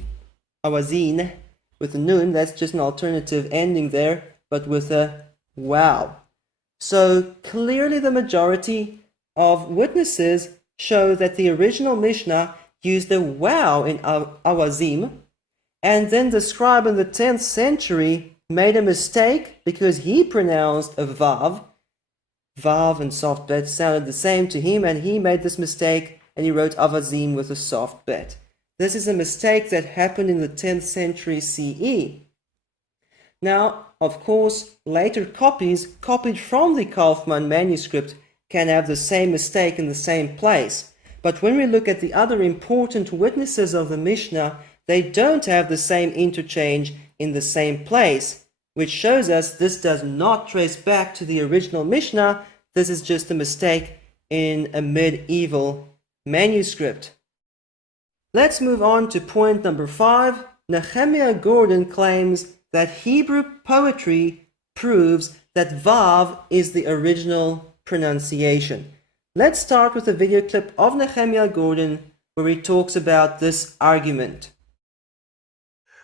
with a nun, that's just an alternative ending there, but with a wow. So clearly the majority of witnesses show that the original Mishnah used a wow in awazim, and then the scribe in the 10th century made a mistake because he pronounced a vav. Vav and soft bet sounded the same to him, and he made this mistake and he wrote avazim with a soft bet. This is a mistake that happened in the 10th century CE. Now, of course, later copies copied from the Kaufmann manuscript can have the same mistake in the same place. But when we look at the other important witnesses of the Mishnah, they don't have the same interchange in the same place, which shows us this does not trace back to the original Mishnah. This is just a mistake in a medieval manuscript. Let's move on to point number 5. Nehemiah Gordon claims that Hebrew poetry proves that Vav is the original pronunciation. Let's start with a video clip of Nehemiah Gordon where he talks about this argument.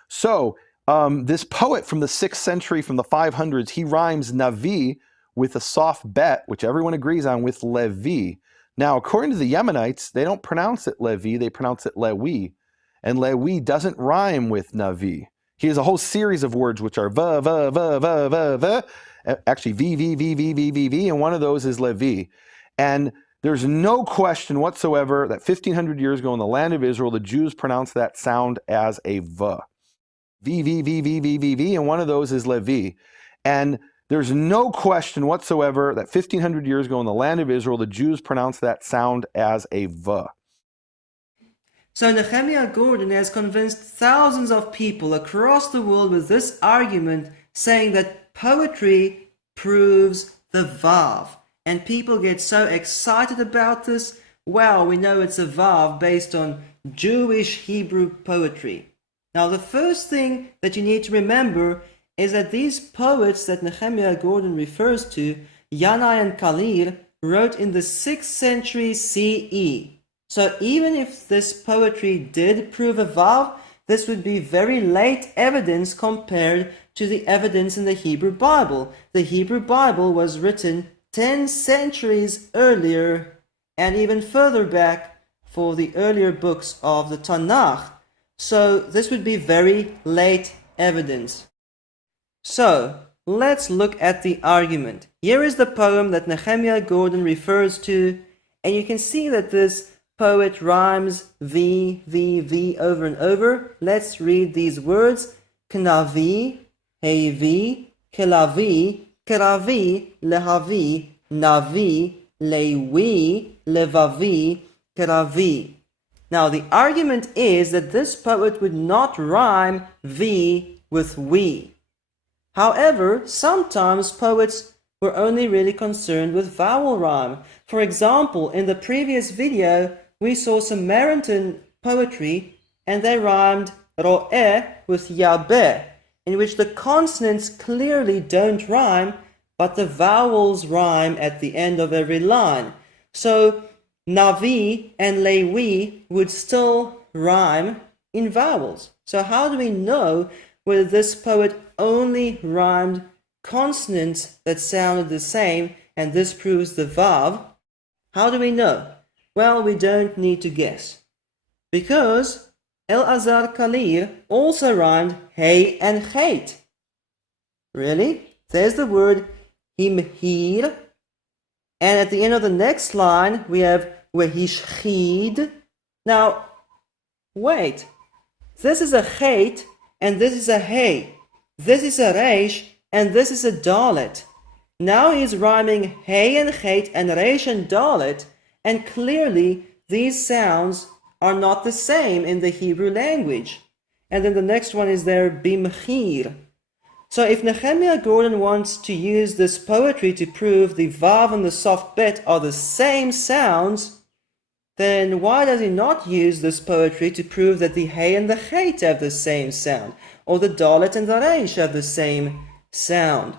So, this poet from the 6th century, from the 500s, he rhymes Navi with a soft bet, which everyone agrees on, with Levi. Now, according to the Yemenites, they don't pronounce it Levi, they pronounce it Lewi. And Lewi doesn't rhyme with Navi. He has a whole series of words which are actually V, and one of those is Levi. And there's no question whatsoever that 1,500 years ago in the land of Israel, the Jews pronounced that sound as a V. V, and one of those is Levi. And there's no question whatsoever that 1,500 years ago in the land of Israel, the Jews pronounced that sound as a V. So Nehemiah Gordon has convinced thousands of people across the world with this argument, saying that poetry proves the Vav. And people get so excited about this. Wow, we know it's a Vav based on Jewish Hebrew poetry. Now, the first thing that you need to remember is that these poets that Nehemiah Gordon refers to, Yanai and Kalir, wrote in the 6th century CE. So even if this poetry did prove a Vav, this would be very late evidence compared to the evidence in the Hebrew Bible. The Hebrew Bible was written 10 centuries earlier and even further back for the earlier books of the Tanakh. So this would be very late evidence. So let's look at the argument. Here is the poem that Nehemiah Gordon refers to, and you can see that this poet rhymes V over and over. Let's read these words. Knavi, Hevi, Kelavi, Keravi, Lehavi, Navi, Lewi, Levavi, Keravi. Now the argument is that this poet would not rhyme V with we. However, sometimes poets were only really concerned with vowel rhyme. For example, in the previous video, we saw Samaritan poetry and they rhymed ro'eh with yabeh, in which the consonants clearly don't rhyme, but the vowels rhyme at the end of every line. So Navi and Lewi would still rhyme in vowels. So how do we know whether this poet only rhymed consonants that sounded the same, and this proves the vav? How do we know? Well, we don't need to guess, because Elazar Kalir also rhymed hey and chet. Really? There's the word himhir, and at the end of the next line we have wehishchid. Now, wait, this is a chet and this is a hey. This is a reish and this is a dalet. Now he's rhyming hey and chet and reish and dalet, and clearly these sounds are not the same in the Hebrew language. And then the next one is there bimchir. So if Nehemiah Gordon wants to use this poetry to prove the vav and the soft bet are the same sounds, then why does he not use this poetry to prove that the hey and the chet have the same sound, or the dalet and the reish have the same sound?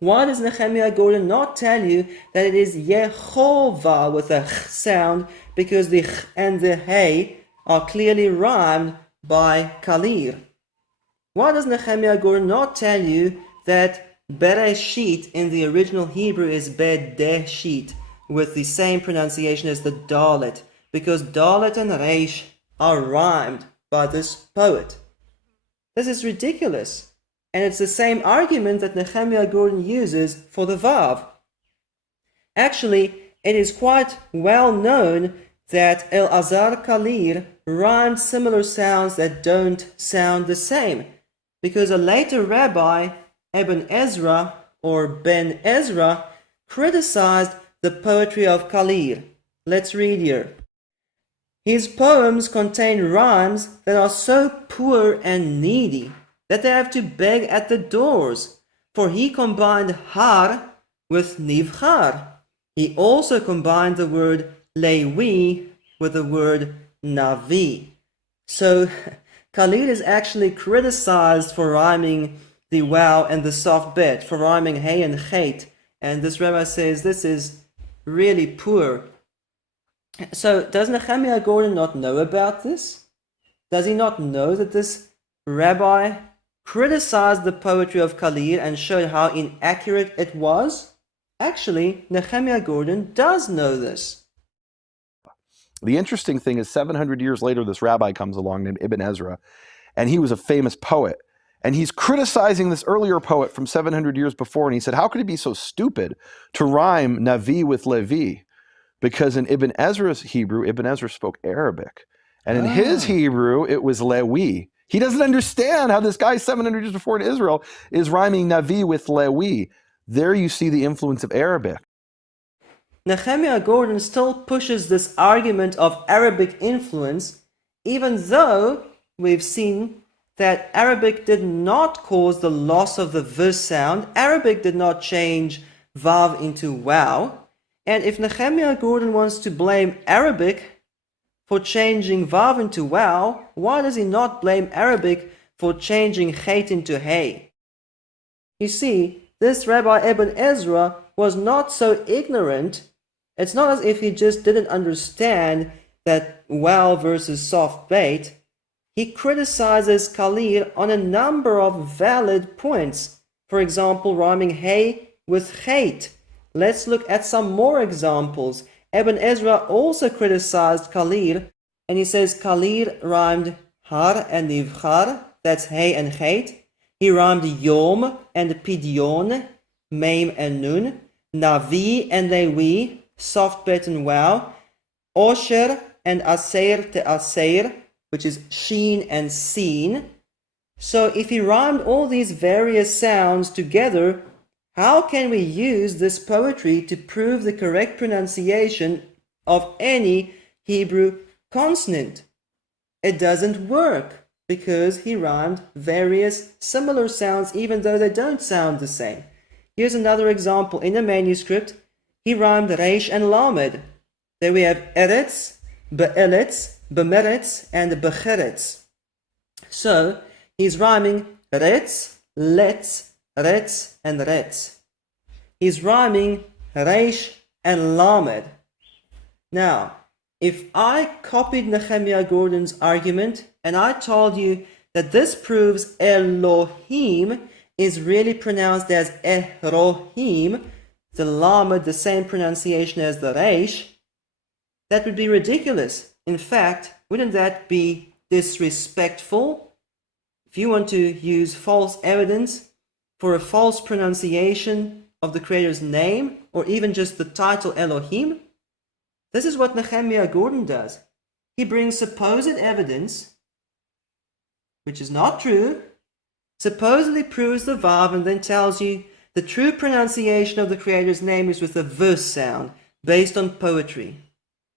Why does Nehemiah Gordon not tell you that it is Yehovah with a ch sound, because the ch and the hey are clearly rhymed by Kalir? Why does Nehemiah Gordon not tell you that Bereshit in the original Hebrew is Bedeshit, with the same pronunciation as the dalet, because dalet and reish are rhymed by this poet? This is ridiculous, and it's the same argument that Nehemiah Gordon uses for the vav. Actually, it is quite well known that Elazar Kalir rhymed similar sounds that don't sound the same, because a later rabbi, Ibn Ezra or Ben Ezra, criticized the poetry of Kalir. Let's read here. His poems contain rhymes that are so poor and needy that they have to beg at the doors, for he combined har with nivchar. He also combined the word lewi with the word navi. So Kalir is actually criticized for rhyming the wow and the soft bet, for rhyming hey and chet, and this rabbi says this is really poor. So does Nehemiah Gordon not know about this? Does he not know that this rabbi criticized the poetry of Kalir and showed how inaccurate it was? Actually, Nehemiah Gordon does know this. The interesting thing is 700 years later, this rabbi comes along named Ibn Ezra, and he was a famous poet. And he's criticizing this earlier poet from 700 years before, and he said, how could he be so stupid to rhyme Navi with Levi? Because in Ibn Ezra's Hebrew, Ibn Ezra spoke Arabic. And in his Hebrew, it was Lewi. He doesn't understand how this guy 700 years before in Israel is rhyming Navi with Lewi. There you see the influence of Arabic. Nehemiah Gordon still pushes this argument of Arabic influence, even though we've seen that Arabic did not cause the loss of the viz sound. Arabic did not change vav into wow. And if Nehemiah Gordon wants to blame Arabic for changing vav into wow, why does he not blame Arabic for changing chet into hey? You see, this Rabbi Ibn Ezra was not so ignorant. It's not as if he just didn't understand that wow versus soft bait. He criticizes Kalir on a number of valid points. For example, rhyming hey with chet. Let's look at some more examples. Ibn Ezra also criticized Kalir, and he says Kalir rhymed har and nivchar, that's hey and chet. He rhymed yom and pidyon, mem and nun, navi and lewi, soft bet and wow, osher and aser te aser, which is sheen and seen. So if he rhymed all these various sounds together, how can we use this poetry to prove the correct pronunciation of any Hebrew consonant? It doesn't work, because he rhymed various similar sounds even though they don't sound the same. Here's another example. In a manuscript, he rhymed reish and lamed. There we have eretz, be'eretz, bemeretz, and becheretz. So he's rhyming retz, letz, retz, and retz. He's rhyming reish and lamed. Now, if I copied Nehemiah Gordon's argument and I told you that this proves Elohim is really pronounced as Elohim, the lamed the same pronunciation as the reish, that would be ridiculous. In fact, wouldn't that be disrespectful? If you want to use false evidence for a false pronunciation of the Creator's name, or even just the title Elohim, this is what Nehemiah Gordon does. He brings supposed evidence, which is not true, supposedly proves the Vav, and then tells you the true pronunciation of the Creator's name is with a verse sound based on poetry.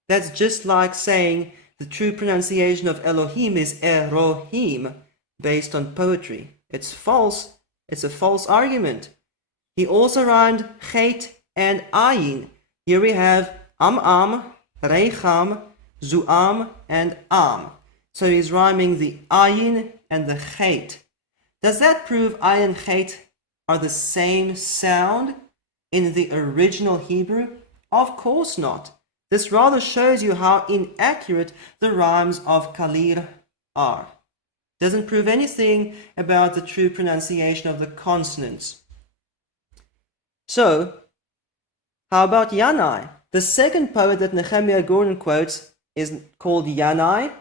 That's just like saying the true pronunciation of Elohim is Elohim based on poetry. It's false. It's a false argument. He also rhymed chet and ayin. Here we have am, reicham, zuam, and am. So he's rhyming the ayin and the chet. Does that prove ayin and chet are the same sound in the original Hebrew? Of course not. This rather shows you how inaccurate the rhymes of Kalir are. Doesn't prove anything about the true pronunciation of the consonants. So, how about Yanai? The second poet that Nehemiah Gordon quotes is called Yanai,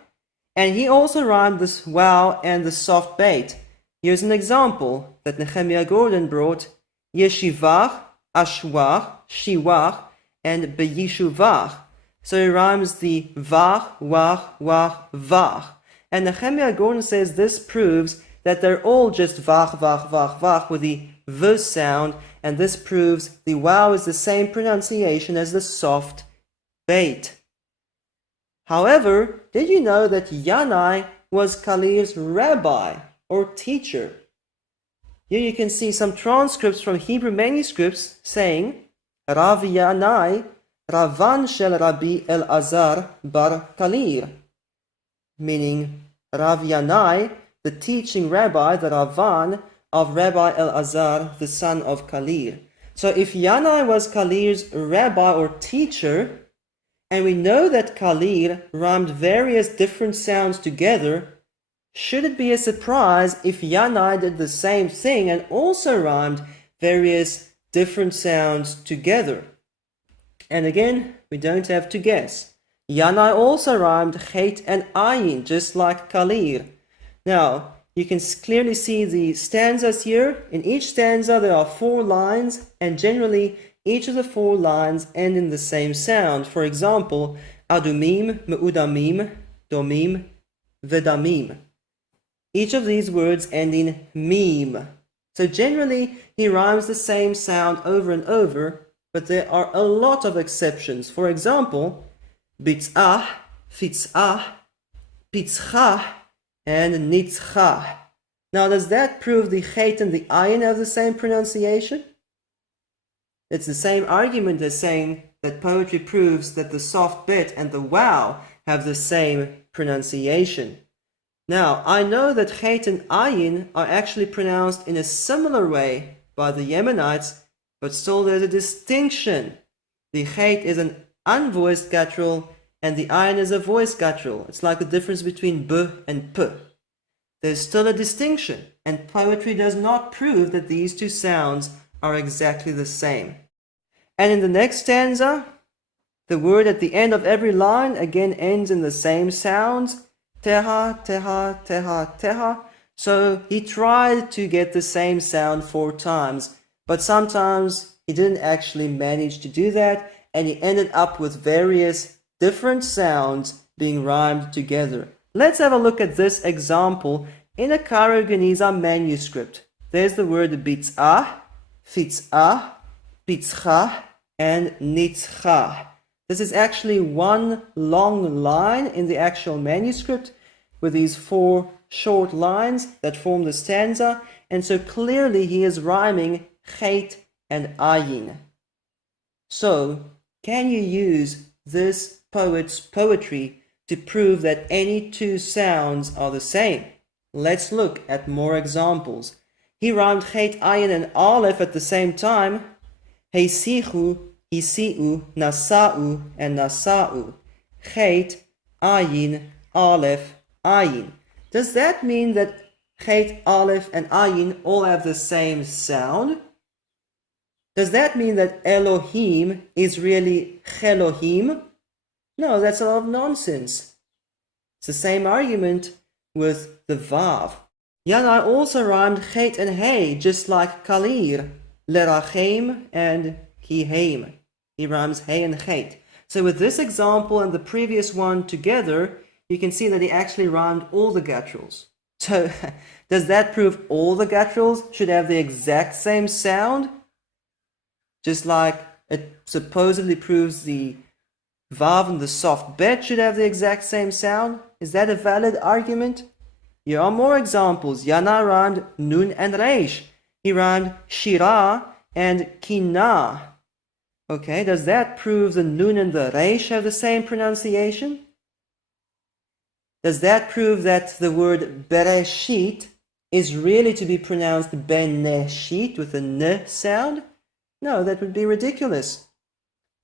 and he also rhymed this wow and the soft bait. Here's an example that Nehemiah Gordon brought: Yeshivach, Ashwach, Shiwach, and Beyishuvach. So he rhymes the vach, wach, wach, vach. And Nehemiah Gordon says this proves that they're all just vach, vach, vach, vach with the v sound, and this proves the wow is the same pronunciation as the soft bait. However, did you know that Yanai was Kalir's rabbi or teacher? Here you can see some transcripts from Hebrew manuscripts saying, Rav Yanai, Ravan shel Rabbi Elazar bar Kalir, meaning Rav Yanai, the teaching rabbi, the Ravan of Rabbi Elazar, the son of Kalir. So if Yanai was Kalir's rabbi or teacher, and we know that Kalir rhymed various different sounds together, should it be a surprise if Yanai did the same thing and also rhymed various different sounds together? And again, we don't have to guess. Yanai also rhymed chet and ayin, just like Kalir. Now, you can clearly see the stanzas here. In each stanza there are 4 lines, and generally each of the 4 lines end in the same sound. For example, adumim, meudamim, domim, vedamim. Each of these words end in mim. So generally he rhymes the same sound over and over, but there are a lot of exceptions. For example, bitzah, fitzah, pitzchah, and nitzchah. Now, does that prove the chet and the ayin have the same pronunciation? It's the same argument as saying that poetry proves that the soft bet and the wow have the same pronunciation. Now, I know that chet and ayin are actually pronounced in a similar way by the Yemenites, but still there's a distinction. The chet is an unvoiced guttural and the ayin is a voiced guttural. It's like the difference between b and p. There's still a distinction, and poetry does not prove that these 2 sounds are exactly the same. And in the next stanza, the word at the end of every line again ends in the same sounds, teha, teha, teha, teha. So he tried to get the same sound 4 times, but sometimes he didn't actually manage to do that, and he ended up with various different sounds being rhymed together. Let's have a look at this example in a Cairo Geniza manuscript. There's the word bitzah, fitzah, pitzchah, and nitzchah. This is actually one long line in the actual manuscript with these 4 short lines that form the stanza, and so clearly he is rhyming chet and ayin. So, can you use this poet's poetry to prove that any 2 sounds are the same? Let's look at more examples. He rhymed Chet, Ayin, and Aleph at the same time. Heisichu, Hisiu, Nasa'u, and Nasa'u. Chet, Ayin, Aleph, Ayin. Does that mean that Chet, Aleph, and Ayin all have the same sound? Does that mean that Elohim is really Chelohim? No, that's a lot of nonsense. It's the same argument with the Vav. Yanai also rhymed Chet and Hey, just like Kalir, Lerachem and Kiheim. He rhymes Hey and Chet. So with this example and the previous one together, you can see that he actually rhymed all the gutturals. So does that prove all the gutturals should have the exact same sound? Just like it supposedly proves the Vav and the soft bet should have the exact same sound? Is that a valid argument? Here are more examples. Yana rhymed Nun and Reish. He rhymed Shira and Kina. Okay, does that prove the Nun and the Reish have the same pronunciation? Does that prove that the word Bereshit is really to be pronounced Beneshit with a N sound? No, that would be ridiculous.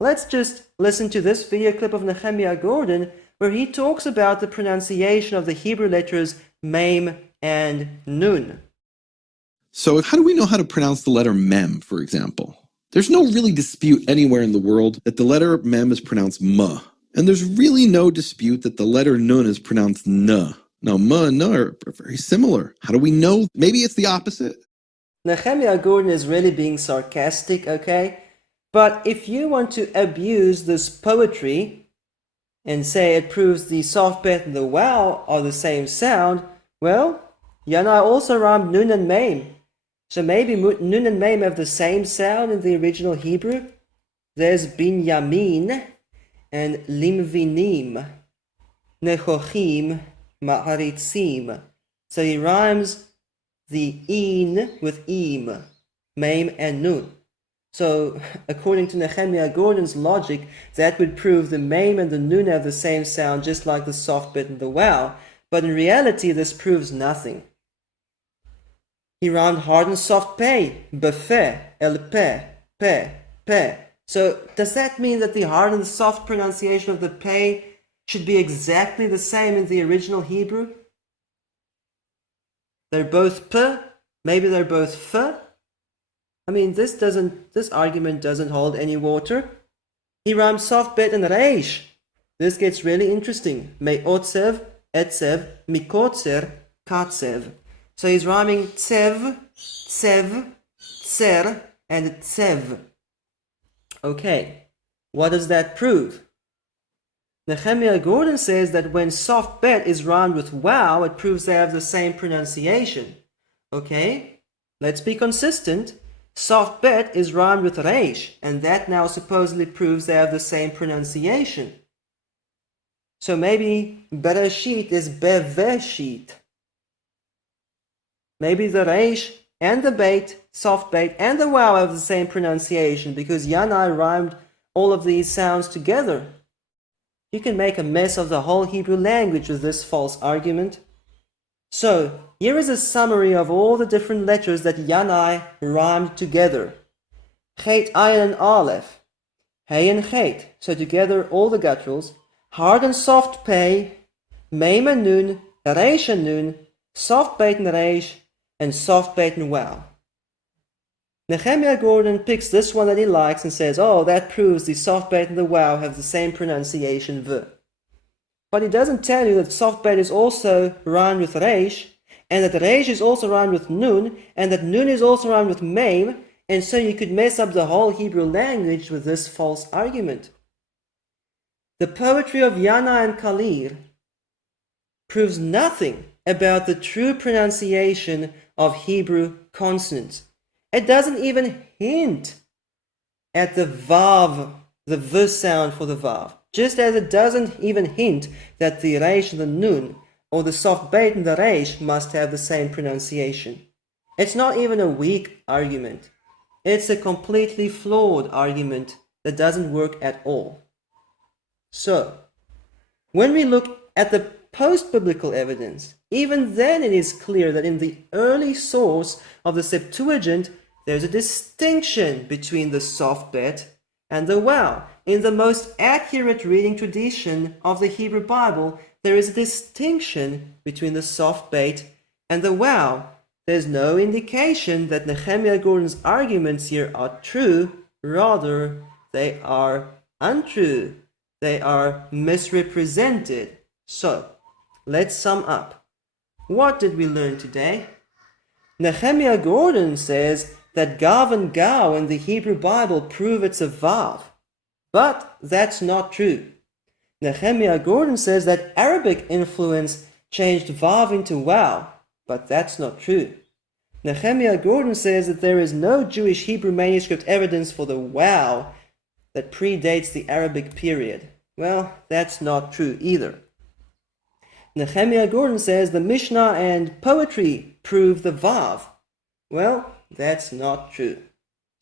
Let's just listen to this video clip of Nehemiah Gordon where he talks about the pronunciation of the Hebrew letters Mem and Nun. So how do we know how to pronounce the letter Mem, for example? There's no really dispute anywhere in the world that the letter Mem is pronounced M. And there's really no dispute that the letter Nun is pronounced N. Now, M and N are very similar. How do we know? Maybe it's the opposite. Nehemiah Gordon is really being sarcastic, okay? But if you want to abuse this poetry and say it proves the soft bet and the wow are the same sound, well, Yana also rhymed Nun and Mem. So maybe Nun and Mem have the same sound in the original Hebrew. There's Binyamin and Limvinim, Nechochim, Ma'aritzim. So he rhymes the in with im, Mem and Nun. So according to Nehemiah Gordon's logic, that would prove the Mem and the Nun have the same sound just like the soft bit and the wow. But in reality, this proves nothing. He rhymed hard and soft pei, befe, el pe, pe. So does that mean that the hard and soft pronunciation of the pei should be exactly the same in the original Hebrew? They're both p, maybe they're both f. I mean, this argument doesn't hold any water. He rhymed soft bet and reish. This gets really interesting. Me'otzev, etzev, mikotzer, katzev. So he's rhyming tsev, tsev, tser, and tsev. Okay, what does that prove? Nehemiah Gordon says that when soft bet is rhymed with wow, it proves they have the same pronunciation. Okay, let's be consistent. Soft bet is rhymed with reish, and that now supposedly proves they have the same pronunciation. So maybe bereshit is beveshit. Maybe the reish and the beit, soft beit, and the wow have the same pronunciation because Yanai rhymed all of these sounds together. You can make a mess of the whole Hebrew language with this false argument. So, here is a summary of all the different letters that Yanai rhymed together. Chet, Ayin, and Aleph. Hey and Chet, so together all the gutturals. Hard and soft pei, Mem and Nun, Reish and Nun, soft beit and Reish, and soft beit and wow. Nehemiah Gordon picks this one that he likes and says, oh, that proves the soft beit and the wow have the same pronunciation v. But he doesn't tell you that soft beit is also rhymed with reish, and that reish is also rhymed with nun, and that nun is also rhymed with mem, and so you could mess up the whole Hebrew language with this false argument. The poetry of Yana and Kalir proves nothing about the true pronunciation of Hebrew consonants. It doesn't even hint at the vav, the v sound for the vav. Just as it doesn't even hint that the reish and the nun, or the soft beit and the reish must have the same pronunciation. It's not even a weak argument. It's a completely flawed argument that doesn't work at all. So, when we look at the post-biblical evidence, even then it is clear that in the early source of the Septuagint, there's a distinction between the soft bet and the waw. In the most accurate reading tradition of the Hebrew Bible, there is a distinction between the soft bet and the waw. There's no indication that Nehemiah Gordon's arguments here are true, rather they are untrue. They are misrepresented. So, let's sum up. What did we learn today? Nehemiah Gordon says that gav and gau in the Hebrew Bible prove it's a vav. But that's not true. Nehemiah Gordon says that Arabic influence changed vav into waw. But that's not true. Nehemiah Gordon says that there is no Jewish Hebrew manuscript evidence for the waw that predates the Arabic period. Well, that's not true either. Nehemiah Gordon says the Mishnah and poetry prove the vav. Well, that's not true.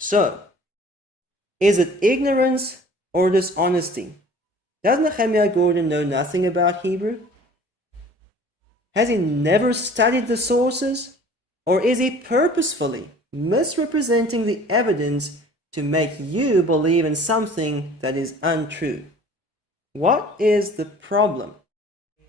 So, is it ignorance or dishonesty? Does Nehemiah Gordon know nothing about Hebrew? Has he never studied the sources? Or is he purposefully misrepresenting the evidence to make you believe in something that is untrue? What is the problem?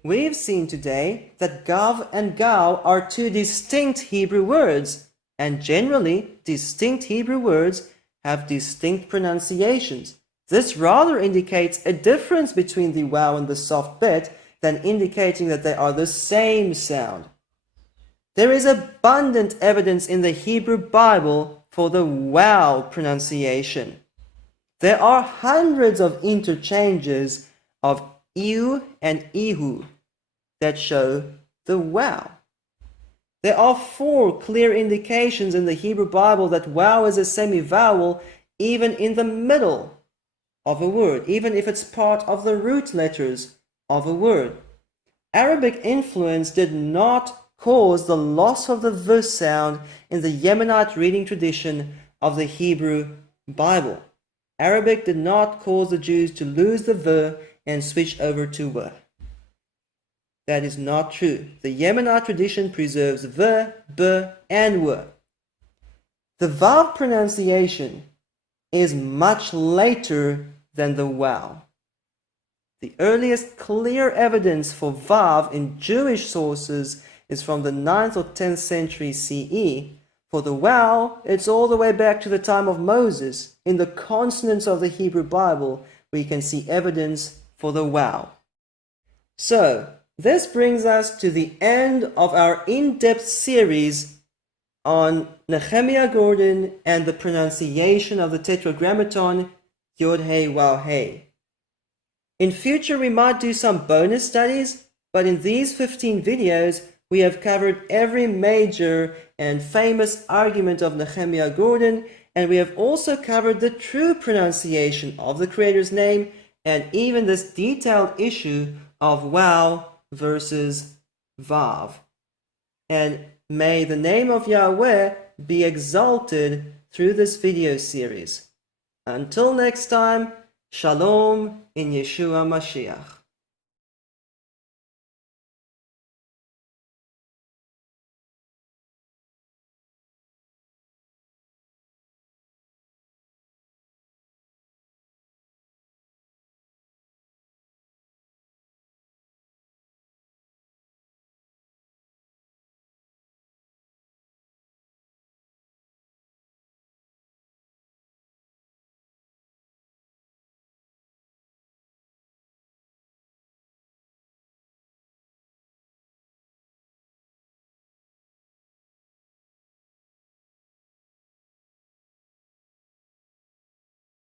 We've seen today that gav and gau are two distinct Hebrew words, and generally distinct Hebrew words have distinct pronunciations. This rather indicates a difference between the waw and the soft bet than indicating that they are the same sound. There is abundant evidence in the Hebrew Bible for the waw pronunciation. There are hundreds of interchanges of iu and ihu that show the waw. There are 4 clear indications in the Hebrew Bible that waw is a semi-vowel even in the middle of a word, even if it's part of the root letters of a word. Arabic influence did not cause the loss of the v sound in the Yemenite reading tradition of the Hebrew Bible. Arabic did not cause the Jews to lose the v and switch over to w. That is not true. The Yemenite tradition preserves v, b, and w. The vav pronunciation is much later than the waw. The earliest clear evidence for vav in Jewish sources is from the 9th or 10th century CE. For the waw, it's all the way back to the time of Moses. In the consonants of the Hebrew Bible, we can see evidence for the waw. So, this brings us to the end of our in-depth series on Nehemiah Gordon and the pronunciation of the Tetragrammaton Yod-Heh Waw-Heh. In future, we might do some bonus studies, but in these 15 videos, we have covered every major and famous argument of Nehemiah Gordon, and we have also covered the true pronunciation of the Creator's name, and even this detailed issue of waw versus vav. And may the name of Yahweh be exalted through this video series. Until next time, Shalom in Yeshua Mashiach.